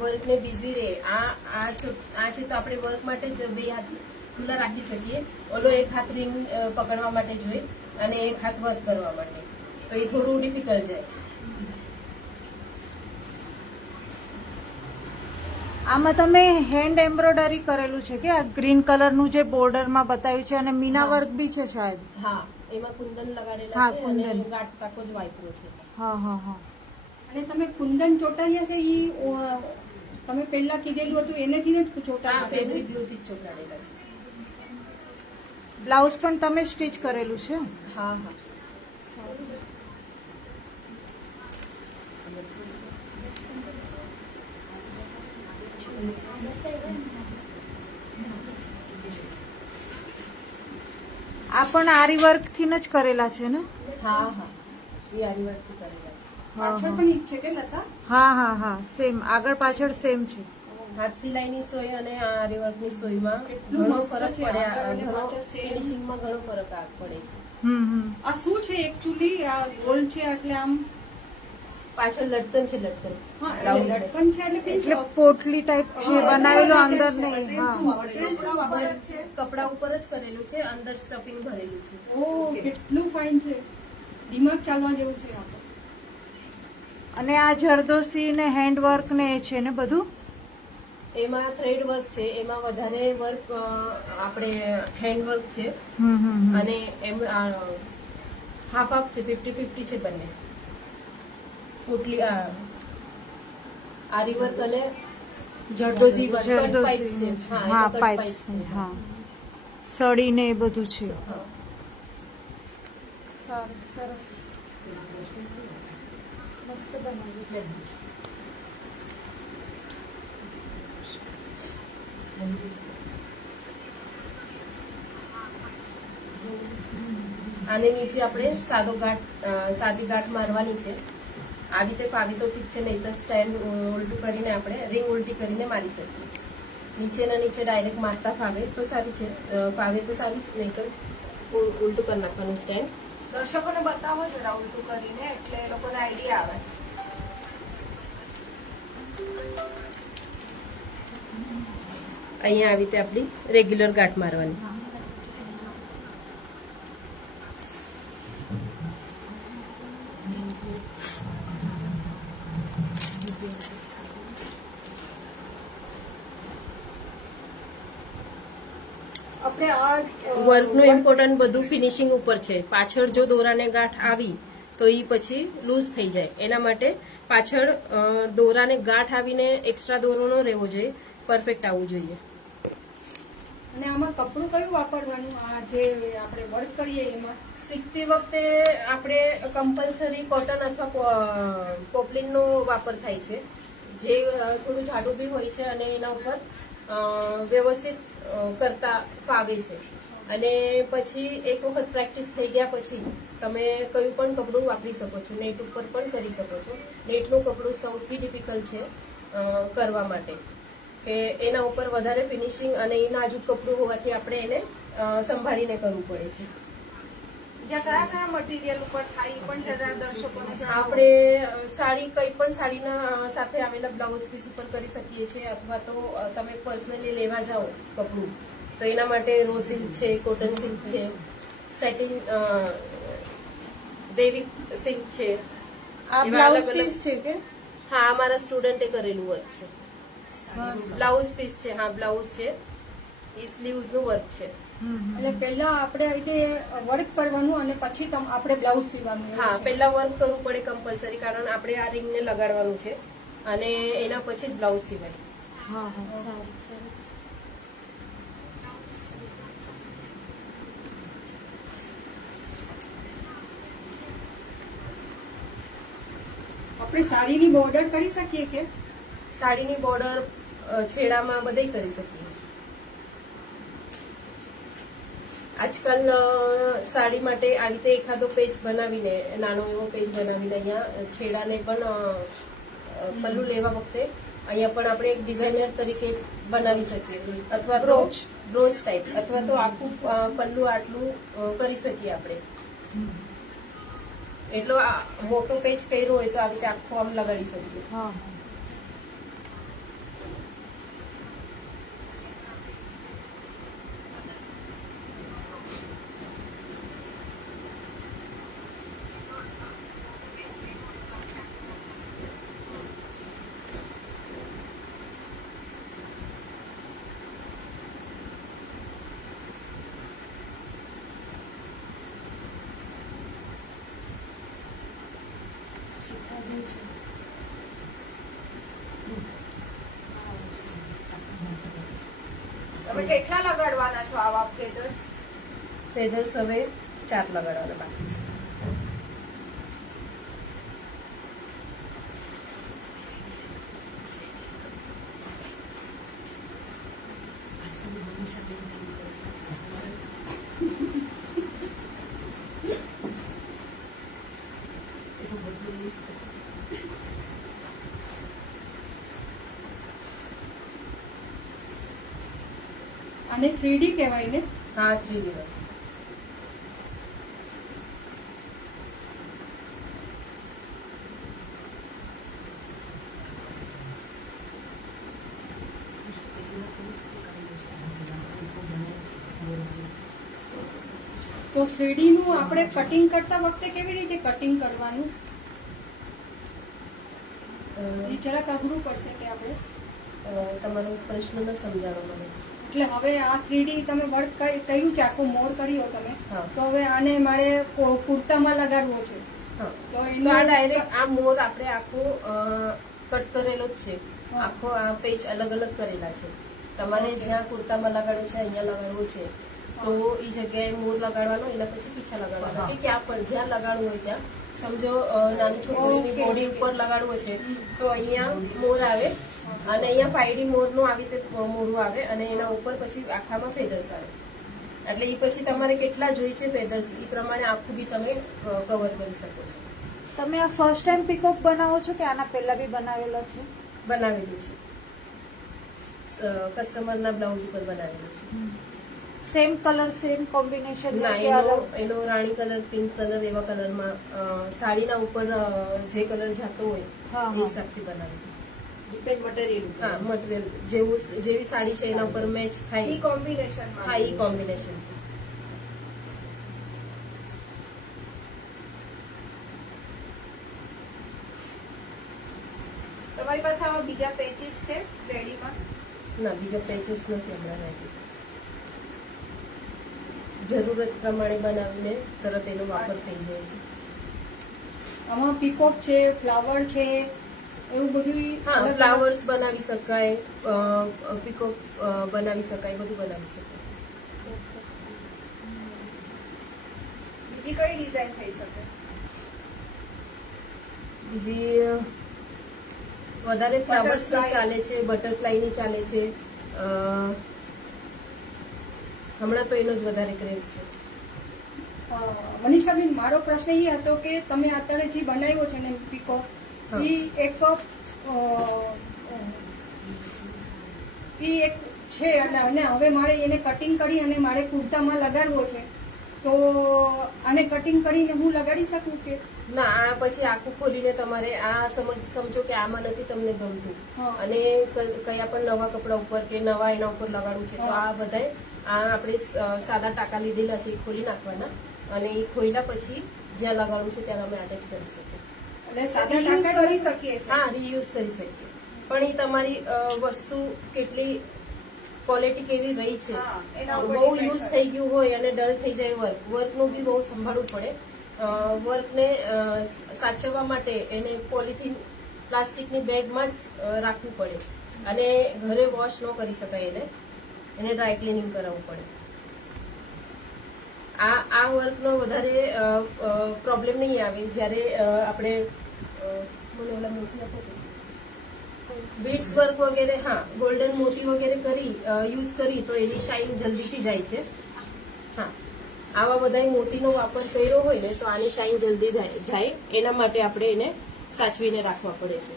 વર્કને બિઝી રહે. આ છે તો આપણે વર્ક માટે જ બે હાથ ખુલ્લા રાખી શકીએ. ઓલો એક હાથ રિંગ પકડવા માટે જોઈએ અને એક હાથ વર્ક કરવા માટે, તો એ થોડું ડિફિકલ્ટ જાય. આમાં તમે હેન્ડ એમ્બ્રોઇડરી કરેલું છે કે આ ગ્રીન કલરનું જે બોર્ડરમાં બતાવ્યું છે, અને મીના વર્ક બી છે શાયદ? હા, એમાં કુંદન લગાડેલા હા, છે અને કુંદન. ગાંઠ ટાંકો જ વાપર્યો છે. હા હા હા. અને તમે કુંદન ચોટાડ્યા છે એ તમે પહેલા કીધેલું હતું એનેથી જ હા, ચોટાડ્યા ફેબ્રિક ગ્લુથી જ ચોટાડેલા છે. બ્લાઉઝ પણ તમે સ્ટીચ કરેલું છે? હા હા. આ પણ આરી વર્ક થી જ કરેલા છે ને? હા હા, એ આરી વર્કથી કરેલા છે. પાછળ પણ એક છે કે લતા? હા હા હા, સેમ આગળ પાછળ સેમ છે. હાથ સિલાઈની સોય અને આ આરી વર્કની સોયમાં કેટલું ઘણો મસ્ત ફરક છે. પડે. આગળ અને ઘણો પાછળ same. ફિનિશિંગમાં ઘણો ફરક પડે છે. આ શું છે એકચ્યુઅલી? આ ગોલ છે એટલે આમ પાછળ લટકન છે, લટકન. હા, બ્લાઉઝ એટલે લટકન છે એટલે એટલે પોટલી ટાઈપ છે બનાવેલું, અંદર નહીં. હા. કપડા ઉપર જ કરેલું છે, અંદર સ્ટફિંગ ભરેલું છે. ઓ કેટલું ફાઇન છે, દિમાગ ચાલવા જેવું છે આ તો. અને આ જરદોશી ને હેન્ડ વર્ક ને એ છે ને બધું? એમાં થ્રેડ વર્ક છે, એમાં વધારે વર્ક આપણે હેન્ડ વર્ક છે અને એમ હાફ હાફ છે, 50-50 છે બંને. પોટલી આરી વર્ક અને zardozi work, cut pipes zardozi, છે. હા, એમાં cut પાઇપ્સ pipes છે. હા, સળી ને એ બધું છે. હા. સારું, સરસ, મસ્ત બનાવ્યું છે. આને નીચે આપણે સાદી ગાંઠ મારવાની છે. આવી રીતે ફાવી તો ઠીક છે, નહીં તો સ્ટેન્ડ ઉલટું કરીને આપણે રિંગ ઉલટી કરીને મારી શકીએ. નીચેના નીચે ડાયરેક્ટ મારતા ફાવે તો સારી છે, ફાવે તો સારી છે, નહીં તો ઉલટું કરી નાખવાનું સ્ટેન્ડ. દર્શકોને બતાવો જરા ઉલટું કરીને, એટલે એ લોકોને આઈડિયા આવે. અહીંયા આવી રીતે આપણી રેગ્યુલર ગાંઠ મારવાની. આપણે આ વર્કનું ઇમ્પોર્ટન્ટ બધું ફિનિશિંગ ઉપર છે. પાછળ જો દોરાને ગાંઠ આવી તો એ પછી લૂઝ થઈ જાય. એના માટે પાછળ દોરાને ગાંઠ આવીને એક્સ્ટ્રા દોરો ન રહેવો જોઈએ, પરફેક્ટ આવવું જોઈએ. અને આમાં કપડું કયું વાપરવાનું? આ જે આપણે વર્ક કરીએ એમાં શીખતી વખતે આપણે કમ્પલસરી કોટન અથવા પોપલિનનો વાપર થાય છે, જે થોડું જાડું બી હોય છે અને એના ઉપર વ્યવસ્થિત કરતા ફાવે છે. અને પછી એક વખત પ્રેક્ટિસ થઈ ગયા પછી તમે કયું પણ કપડું વાપરી શકો છો, નેટ ઉપર પણ કરી શકો છો. નેટનું કપડું સૌથી ડિફિકલ્ટ છે કરવા માટે, કે એના ઉપર વધારે ફિનિશિંગ અને એ નાજુક કપડું હોવાથી આપણે એને સંભાળીને કરવું પડે છે. બીજા કયા કયા મટીરિયલ ઉપર થાય એ પણ જરા દર્શકોને જણાવો. આપણે સાડી કઈ પણ સાડીના સાથે આવેલા બ્લાઉઝ પીસ ઉપર કરી શકીએ છીએ, અથવા તો તમે પર્સનલી લેવા જાઓ કપડું તો એના માટે રો સિલ્ક છે, કોટન સિલ્ક છે, સેટિંગ દેવી સિલ્ક છે. આ એવા બ્લાઉઝ અલગ અલગ- પીસ છે કે હા, અમારા સ્ટુડન્ટે કરેલું વર્ક છે. બ્લાઉઝ પીસ છે. હા, બ્લાઉઝ છે. એ સ્લીવ્સ નું વર્ક છે. એટલે પહેલા આપણે આવી રીતે વર્ક કરવાનું અને પછી આપણે બ્લાઉઝ સીવવાનું. હા, પહેલા વર્ક કરવું પડે કમ્પલસરી, કારણ આપણે આ રિંગને લગાડવાનું છે અને એના પછી જ બ્લાઉઝ સિવાય. હા હા સારું સરસ. આપણે સાડીની બોર્ડર કરી શકીએ કે સાડીની બોર્ડર છેડામાં બધે કરી શકીએ. આજકાલ સાડી માટે આવી રીતે એખાદો પેજ બનાવીને, નાનો એવો પેજ બનાવીને અહીંયા છેડાને પણ પલ્લું લેવા વખતે અહીંયા પણ આપણે એક ડિઝાઇનર તરીકે બનાવી શકીએ, અથવા તો બ્રોચ ટાઈપ, અથવા તો આખું પલ્લું આટલું કરી શકીએ આપણે. એટલો મોટો પેજ કર્યો હોય તો આવી રીતે આખો આમ લગાડી શકીએ. હા તમે કેટલા લગાડવાના છો આવા ફેદર્સ? ફેધર્સ હવે 4 લગાડવાના બાકી છે. આને 3D કહેવાય ને? હા, 3D વર્ક. તો 3D નું આપણે કટિંગ કરતા વખતે કેવી રીતે કટિંગ કરવાનું? એ જરાક અઘરું પડશે કે આપણે. તમારો પ્રશ્ન ન સમજાણો મને. એટલે હવે આ 3D તમે વર્ક કર્યું છે, આખું મોર કર્યો તમે, હા. તો હવે આને મારે કુર્તામાં લગાડવો છે હા, તો તો એનું આ ડાયરેક્ટ આ મોર આપણે આખો કટ કરેલો જ છે. હા. આખો આ પેજ અલગ અલગ કરેલા છે. તમારે જ્યાં કુર્તામાં લગાડવું છે અહીંયા લગાડવું છે તો એ જગ્યાએ મોર લગાડવાનો, એના પછી પીછા લગાડવાના, કે ક્યાં પણ જ્યાં લગાડવું હોય ત્યાં. સમજો નાની છોકરીની Okay. બોડી ઉપર લગાડવો છે તો અહીંયા મોર આવે, અને અહીંયા 5D મોરનું આવી રીતે મોરું આવે, અને એના ઉપર પછી આખામાં ફેદર્સ આવે. એટલે એ પછી તમારે કેટલા જોઈ છે ફેદર્સ, એ પ્રમાણે આખું બી તમે કવર કરી શકો છો. તમે આ ફર્સ્ટ ટાઈમ પીકોક બનાવો છો કે આના પહેલા બી બનાવેલો છે? બનાવેલું છે, કસ્ટમરના બ્લાઉઝ ઉપર બનાવેલું છે. સેમ કલર સેમ કોમ્બિનેશન ના, એનો રાણી કલર, પિંક કલર એવા કલરમાં સાડીના ઉપર જે કલર જાતો હોય હા, એ હા. હિસાબથી બનાવેલું. Depend material. હા, મટીરિયલ જેવી સાડી છે એના ઉપર મેચ ઈ થાય. કોમ્બિનેશન હા, ઈ કોમ્બિનેશન. તમારી પાસે આવા બીજા પેચીસ છે રેડીમાં? ના, બીજા પેચીસ નથી હમણાં રેડી. જરૂરત પ્રમાણે બનાવીને તરત એનો વાપર થઈ જાય છે. આમાં પીકોક છે, ફ્લાવર છે, એવું બધું હા, અલગ-અલગ? ફ્લાવર્સ બનાવી શકાય, પીકોક બનાવી શકાય, બધું બનાવી શકાય. બીજી કઈ ડિઝાઇન થઈ શકે? બીજી વધારે ફ્લાવર્સ ની Butterfly. ચાલે છે, બટરફ્લાય ની ચાલે છે. હમણાં તો એનો જ વધારે ક્રેઝ છે. મનીષાબેન, મારો પ્રશ્ન એ હતો કે તમે અત્યારે જે બનાવ્યો છે ને પીકોક, હા. એ એક છે અને હવે મારે એને કટિંગ કરી અને મારે કુર્તામાં લગાડવો છે, તો આને કટિંગ કરીને હું લગાડી શકું કે? ના, આ પછી આખું ખોલીને તમારે આ સમજો કે આમાં નથી તમને ગમતું હા. અને કયા પણ નવા કપડા ઉપર કે નવા એના ઉપર લગાડવું છે, તો હા. આ બધાય આ આપણે સાદા ટાંકા લીધેલા છે, એ ખોલી નાખવાના અને એ ખોલ્યા પછી જ્યાં લગાડવું છે ત્યાં અમે અટેચ કરી શકીએ. એટલે સાદા Reuse ટાંકા કરી શકીએ છીએ. હા, રીયુઝ કરી શકીએ, પણ એ તમારી વસ્તુ કેટલી ક્વોલિટી કેવી રહી છે. હા, એના ઉપર બહુ depend યુઝ કરે. થઈ ગયું હોય અને ડલ થઈ જાય વર્કનું બી બહુ સંભાળવું પડે. વર્કને સાચવવા માટે એને પોલિથીન પ્લાસ્ટિકની બેગમાં જ રાખવું પડે અને ઘરે વોશ ન કરી શકાય. એને ડ્રાય ક્લિનિંગ કરાવવું પડે. આ વર્કનો વધારે પ્રોબ્લેમ નહીં આવે જ્યારે આપણે મને ઓલા મોતી આપો તો. બીડ્સ વર્ક વગેરે, હા, ગોલ્ડન મોતી વગેરે યુઝ કરી તો એની શાઇન જલ્દીથી જાય છે. હા, આવા બધા મોતીનો વાપર કર્યો હોય ને તો આની શાઇન જલ્દી જાય, એના માટે આપણે એને સાચવીને રાખવા પડે છે.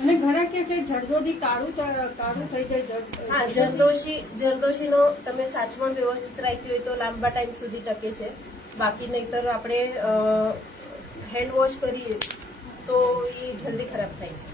અને ઘણા કે જરદોદી કાળું થઈ જાય. હા, જરદોશીનો તમે સાચવણ વ્યવસ્થિત રાખ્યું હોય તો લાંબા ટાઈમ સુધી ટકે છે. બાકી નહીતર આપણે હેન્ડ વોશ કરીએ તો એ જલ્દી ખરાબ થાય છે.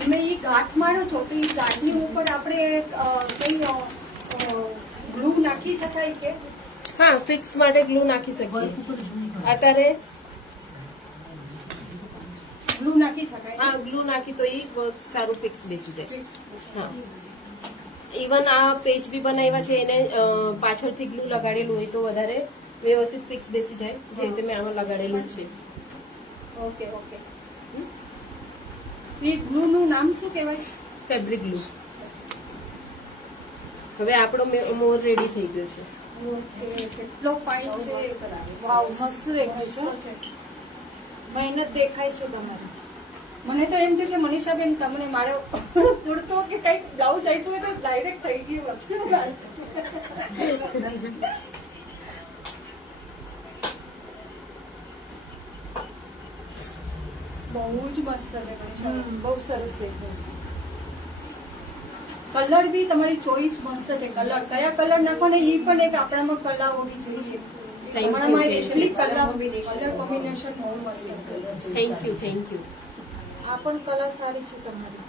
તમે એ ગાંઠ મારો છો તો એ ગાંઠની ઉપર આપણે કઈ ગ્લુ નાખી શકાય કે? હા, ફિક્સ માટે ગ્લુ નાખી શકીએ. અત્યારે ગ્લુ નાખી શકાય? હા, ગ્લુ નાખી તો એ સારું ફિક્સ બેસી જાય. હા, ઇવન આ પેજ બી બનાવ્યા છે એને પાછળથી ગ્લુ લગાડેલું હોય તો વધારે વ્યવસ્થિત ફિક્સ બેસી જાય, જે રીતે મેં આમાં લગાડેલું છે. Okay okay. એ ગ્લુ નું નામ શું કહેવાય? Fabric glue. હવે આપણો મોર રેડી થઈ ગયો છે. ઓકે, કેટલો ફાઇન છે. મસ્ત લાગે છે. વાવ, મસ્ત દેખાય છે. મસ્ત છે. મહેનત દેખાય છે તમારી. મને તો એમ થયું કે મનીષાબેન તમને મારો કુર્તો કે કઈક બ્લાઉઝ આપ્યું હોય તો ડાયરેક્ટ થઈ ગયું વસ્તુ. બહુ જ મસ્ત છે મનીષાબેન. બહુ સરસ દેખાય છે. કલર બી તમારી ચોઈસ મસ્ત છે. કલર કયા કલર નાખો ને એ પણ એક આપણામાં કલા હોવી જોઈએ. Thank you, તમારામાં thank you. એટલી કલર combination. કલર કોમ્બિનેશન બહુ મસ્ત છે. Thank you, thank you. આ પણ કલા સારી છે તમારી.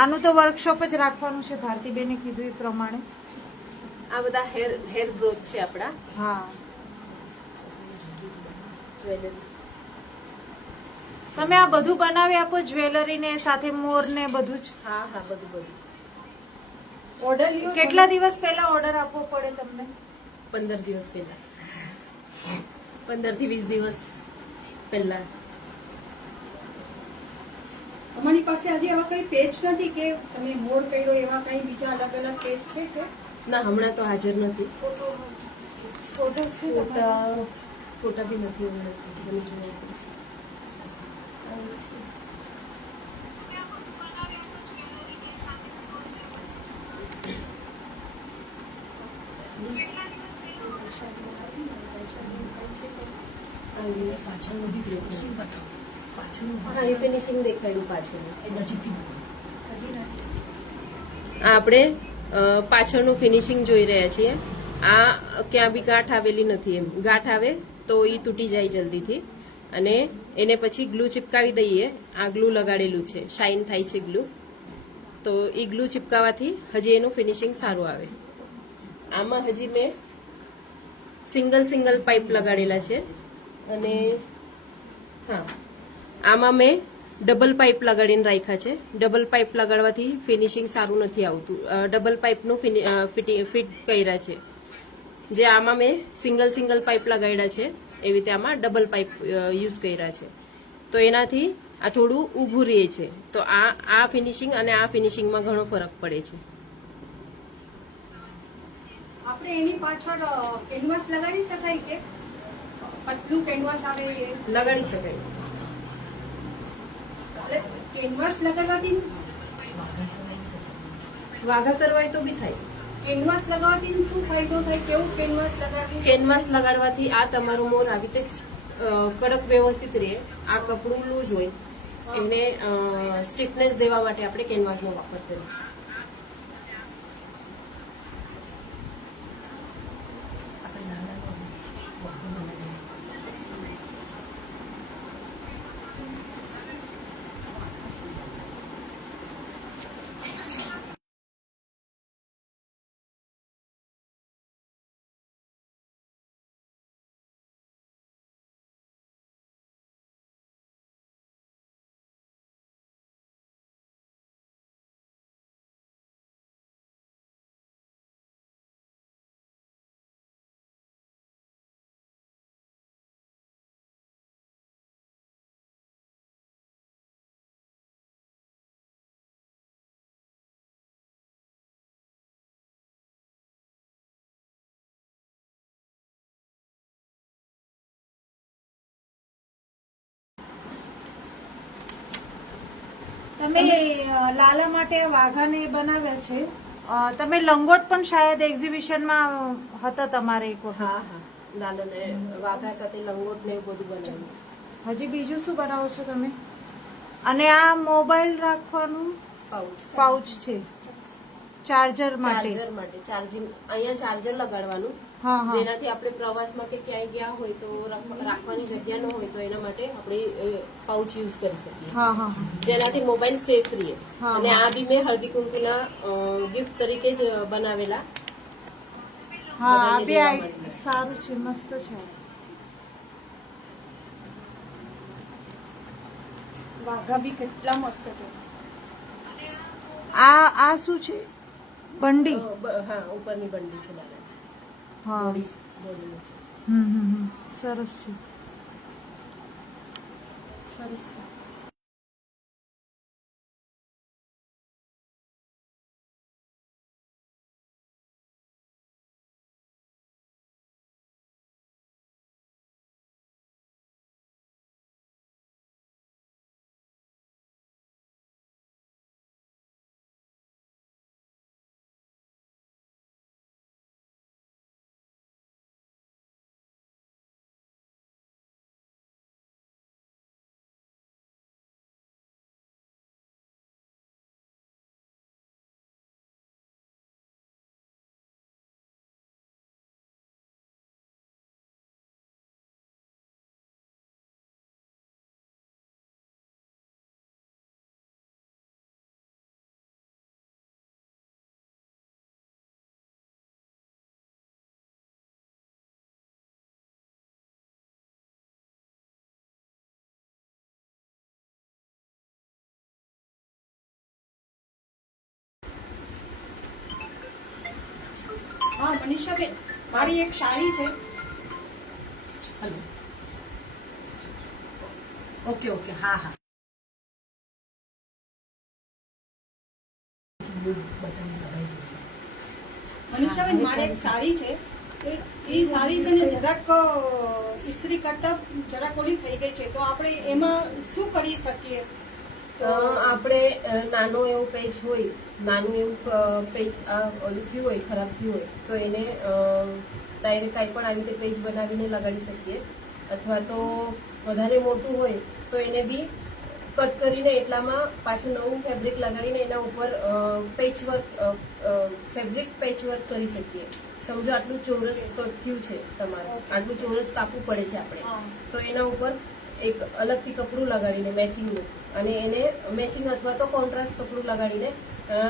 આનું તો વર્કશોપ જ રાખવાનું છે, ભારતીબેને કીધું એ પ્રમાણે. આ બધા હેર ગ્રોથ છે આપણા હા, જ્વેલરી. તમે આ બધું બનાવી આપો, જ્વેલરી ને સાથે મોર ને બધું જ. હા હા, બધું ઓર્ડર લ્યો. કેટલા દિવસ પહેલા ઓર્ડર આપવો પડે તમને? 15 દિવસ પહેલા, 15 થી 20 દિવસ પહેલા. અમારી પાસે આજે એવા કઈ પેજ નથી કે તમે મોર કર્યો, એવા કઈ બીજા અલગ અલગ પેજ છે કે? ના, હમણાં તો હાજર નથી. ફોટો શું તમારા? ફોટા બી નથી. મને જોવા પડશે. આવું છે. હા, એ ફિનિશિંગ દેખાડ્યું પાછળનું. આ આપણે પાછળનું ફિનિશિંગ જોઈ રહ્યા છીએ. આ ક્યાં બી ગાંઠ આવેલી નથી. એમ ગાંઠ આવે તો એ તૂટી જાય જલ્દીથી, અને એને પછી ગ્લુ ચિપકાવી દઈએ. આ ગ્લુ લગાડેલું છે, શાઇન થાય છે ગ્લુ, તો એ ગ્લુ ચિપકાવવાથી હજી એનું ફિનિશિંગ સારું આવે. આમાં હજી મેં સિંગલ પાઇપ લગાડેલા છે, અને હા, આમાં મેં ડબલ પાઇપ લગાડીને રાખ્યા છે. ડબલ પાઇપ લગાડવાથી ફિનિશિંગ સારું નથી આવતું. ડબલ પાઇપનું ફિટ કર્યા છે. જે આમાં મેં સિંગલ પાઇપ લગાડ્યા છે, એવી રીતે આમાં ડબલ પાઇપ યુઝ કર્યા છે. તો એનાથી આ થોડું ઊભું રહે છે. તો આ ફિનિશિંગ અને આ ફિનિશિંગમાં ઘણો ફરક પડે છે. આપણે એની પાછળ કેનવાસ લગાડી શકાય કે પતલું કેનવાસ આવે એ? લગાડી શકાય. એટલે કેનવાસ લગાડવાથી વાઘા કરવા હોય તો બી થાય. કેનવાસ લગાવવાથી શું ફાયદો થાય? કેવું કેનવાસ લગાડવી? કેનવાસ લગાડવાથી આ તમારો મોર આવી રીતે કડક વ્યવસ્થિત રહે. આ કપડું લૂઝ હોય એને સ્ટીફનેસ દેવા માટે આપણે કેનવાસનો વાપર કરીએ છીએ. તમે લાલા માટે વાઘાને બનાવ્યા છે. તમે લંગોટ પણ શાયદ એક્ઝિબિશનમાં હતા તમારે એક વખત. હા, લાલને વાઘા સાથે લંગોટ ને એવું બધું બનાવ્યું. હજી બીજું શું બનાવો છો તમે? અને આ મોબાઈલ રાખવાનું પાઉચ છે ચાર્જર માટે. ચાર્જિંગ અહીંયા ચાર્જર લગાડવાનું, હા હા જેનાથી આપણે પ્રવાસમાં કે ક્યાંય ગયા હોય તો રાખવાની જગ્યા ન હોય તો એના માટે આપણે પાઉચ યુઝ કરી શકીએ, હા હા હા. જેનાથી મોબાઈલ સેફ રહે. હા, અને હા. આ બી મેં હળદી કુંકુના ગિફ્ટ તરીકે જ બનાવેલા. હા આ બધાને બી દેવા માટે. સારું છે, મસ્ત છે. વાઘા બી કેટલા મસ્ત છે. આ શું છે? બંડી. હા, ઉપરની બંડી છે લાલા. હા બોડીનું છે. સરસ છે, સરસ છે. હા મનીષાબેન, મારી એક સાડી છે. ઓકે, હા. મનીષાબેન, મારી એક સાડી છે. એ સાડી છે ને જરાક ઇસ્ત્રી કરતા જરાક ઓલી થઈ ગઈ છે, તો આપણે એમાં શું કરી શકીએ? આપણે નાનો એવો પેજ હોય, નાનું એવું પેજ ઓલું થયું હોય, ખરાબ થયું હોય, તો એને ડાયરેક્ટ કાંઈ પણ આવી રીતે પેજ બનાવીને લગાડી શકીએ. અથવા તો વધારે મોટું હોય તો એને બી કટ કરીને એટલામાં પાછું નવું ફેબ્રિક લગાડીને એના ઉપર ફેબ્રિક પેચવર્ક કરી શકીએ. સમજો આટલું ચોરસ કટ થયું છે તમારે, આટલું ચોરસ કાપવું પડે છે આપણે, તો એના ઉપર એક અલગથી કપડું લગાડીને મેચિંગનું, અને એને મેચિંગ અથવા તો કોન્ટ્રાસ્ટ કપડું લગાડીને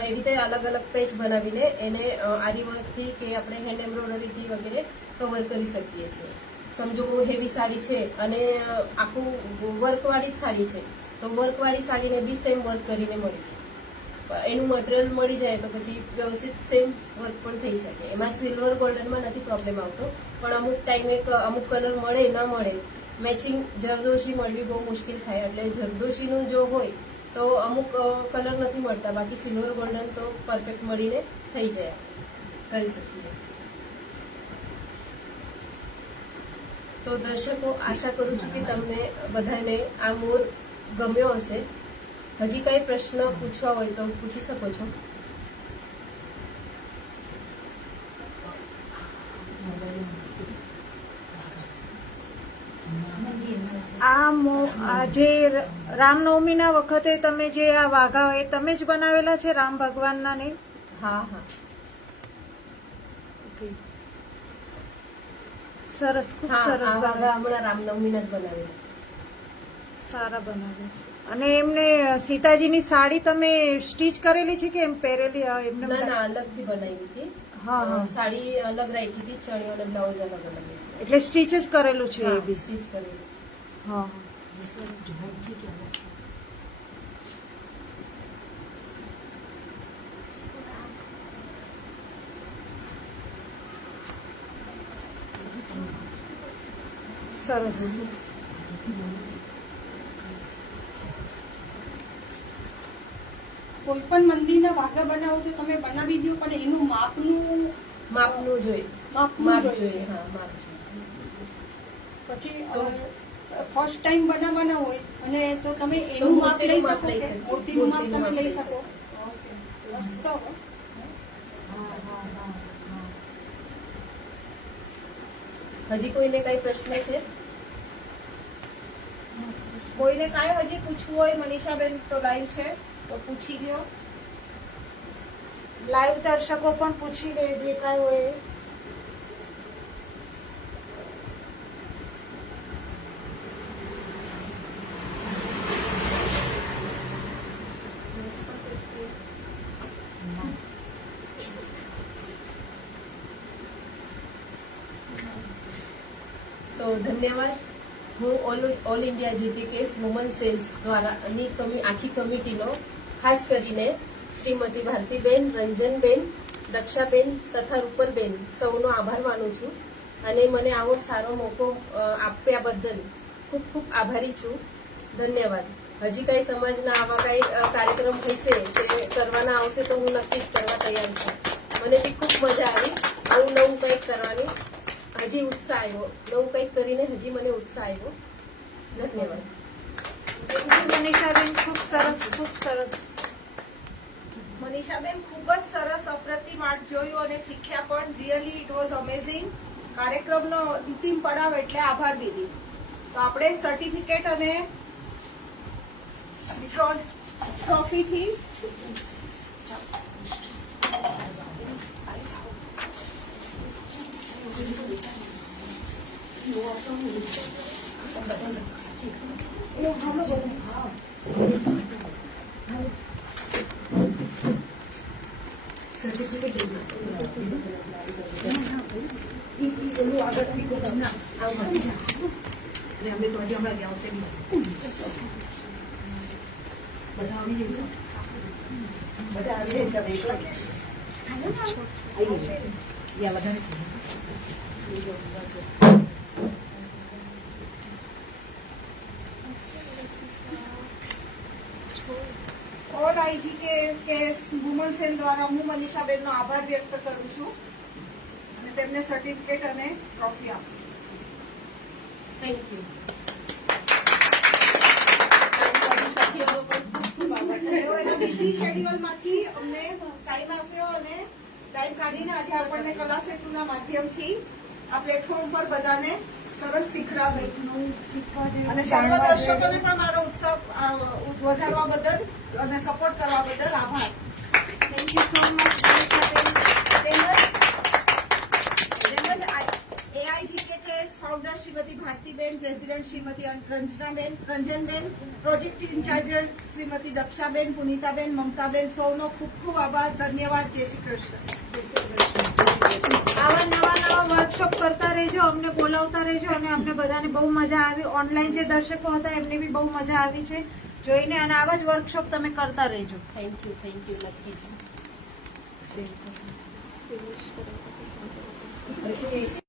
એવી રીતે અલગ અલગ પેચ બનાવીને એને આરી વર્કથી કે આપણે હેન્ડ એમ્બ્રોઇડરીથી વગેરે કવર કરી શકીએ છીએ. સમજો બહુ હેવી સાડી છે અને આખું વર્કવાળી જ સાડી છે, તો વર્કવાળી સાડીને બી સેમ વર્ક કરીને મળી જાય. એનું મટીરિયલ મળી જાય તો પછી વ્યવસ્થિત સેમ વર્ક પણ થઈ શકે. એમાં સિલ્વર ગોલ્ડનમાં નથી પ્રોબ્લેમ આવતો, પણ અમુક ટાઈમે અમુક કલર મળે ના મળે, મેચિંગ જરદોશી મળવી બહુ મુશ્કેલ થાય. એટલે જરદોશીનું જો હોય તો અમુક કલર નથી મળતા, બાકી સિલ્વર ગોલ્ડન તો પરફેક્ટ મળીને થઈ જાય, કરી શકીએ. તો દર્શકો, આશા કરું છું કે તમને બધાને આ મોર ગમ્યો હશે. હજી કઈ પ્રશ્ન પૂછવા હોય તો પૂછી શકો છો. આ જે રામનવમીના વખતે તમે જે આ વાઘા એ તમે જ બનાવેલા છે રામ ભગવાનના ને? હા હા, સરસ, ખૂબ હા, સરસ આ વાઘા હમણાં રામનવમીના જ બનાવેલા. સારા બનાવે છે. અને એમને સીતાજીની સાડી તમે સ્ટીચ કરેલી છે કે એમ પહેરેલી? એમને ના ના, અલગથી બનાવી હતી. હા હા, સાડી અલગ રાખી હતી, ચણિયો અને બ્લાઉઝ અલગ અલગ. એટલે સ્ટીચ જ કરેલું છે એ બી? સ્ટીચ કરેલું છે. હા, સરસ. કોઈ પણ મંદિરના વાઘા બનાવો તો તમે બનાવી દો, પણ એનું માપનું જોઈએ. માપનું માપ જોઈએ. જોઈએ, હા, માપ જોઈએ. પછી ફર્સ્ટ ટાઈમ બનાવવાના હોય અને તો તમે તો એનું માપ લઈ મૂર્તિનું માપ શકો લઈ કે શકીએ. મૂર્તિનું માપ મૂર્તિનું તમે માપ લઈ લઈ શકો. મસ્ત. હજી કોઈને કઈ પ્રશ્ન છે? કોઈને કાંઈ હજી પૂછવું હોય મનીષાબેન તો લાઈવ છે તો પૂછી લ્યો. લાઈવ દર્શકો પણ પૂછી લે જે કાંઈ હોય એ. તો ધન્યવાદ. હું ઓલ ઇન્ડિયા જીટીકેસ વુમન સેલ્સ દ્વારાની આખી કમિટીનો ખાસ કરીને શ્રીમતી ભારતીબેન, રંજનબેન, દક્ષાબેન તથા રૂપલબેન સૌનો આભાર માનું છું. અને મને આવો સારો મોકો આપ્યા બદલ ખૂબ ખૂબ આભારી છું. ધન્યવાદ. હજી કઈ સમાજના આવા કઈ કાર્યક્રમ હશે કે કરવાના આવશે તો હું નક્કી જ કરવા તૈયાર છું. મને બી ખૂબ મજા આવી. નવું કંઈક કરવાની હજી ઉત્સાહ આવ્યો. નવું કંઈક કરીને હજી મને ઉત્સાહ આવ્યો. ધન્યવાદ. મનીષાબેન, ખૂબ સરસ, ખૂબ સરસ. મનીષાબેન ખૂબ જ સરસ અપ્રતિમ આર્ટ જોયું અને શીખ્યા પણ. Really it was amazing. કાર્યક્રમનો અંતિમ પડાવ એટલે આભાર વિધિ. તો આપણે સર્ટિફિકેટ અને ટ્રોફીથી ઓલ આઈજીકેએસ વુમન સેલ દ્વારા હું મનીષાબેનનો આભાર વ્યક્ત કરું છું અને તેમને સર્ટિફિકેટ અને ટ્રોફી આપું છું. Thank you. તેઓ એના બિઝી શેડ્યુલમાંથી અમને ટાઈમ આપ્યો અને ટાઈમ કાઢીને આજે આપણને કલા સેતુના માધ્યમથી આ પ્લેટફોર્મ પર બધાને સરસ શીખડાવ્યું નવું શીખવા જેવું, અને સર્વ જાણવા દર્શકોને જેવું. પણ મારો ઉત્સાહ વધારવા બદલ અને સપોર્ટ કરવા બદલ આભાર. Thank you so much, Manishaben. તેમજ AIGKKS founder Shrimati Bharatiben, president Shrimati Ranjanben, project incharge Shrimati Dakshaben, Punitaben, Mamtaben, સૌનો ખૂબ ખૂબ આભાર. ધન્યવાદ. જય શ્રી કૃષ્ણ. આવા નવા વર્કશોપ કરતા રહેજો, અમને બોલાવતા રહેજો અને અમને બધાને બહુ મજા આવી. ઓનલાઈન જે દર્શકો હતા એમને બી બહુ મજા આવી છે જોઈને, અને આવા જ વર્કશોપ તમે કરતા રહેજો. થેન્ક યુ નક્કી જ.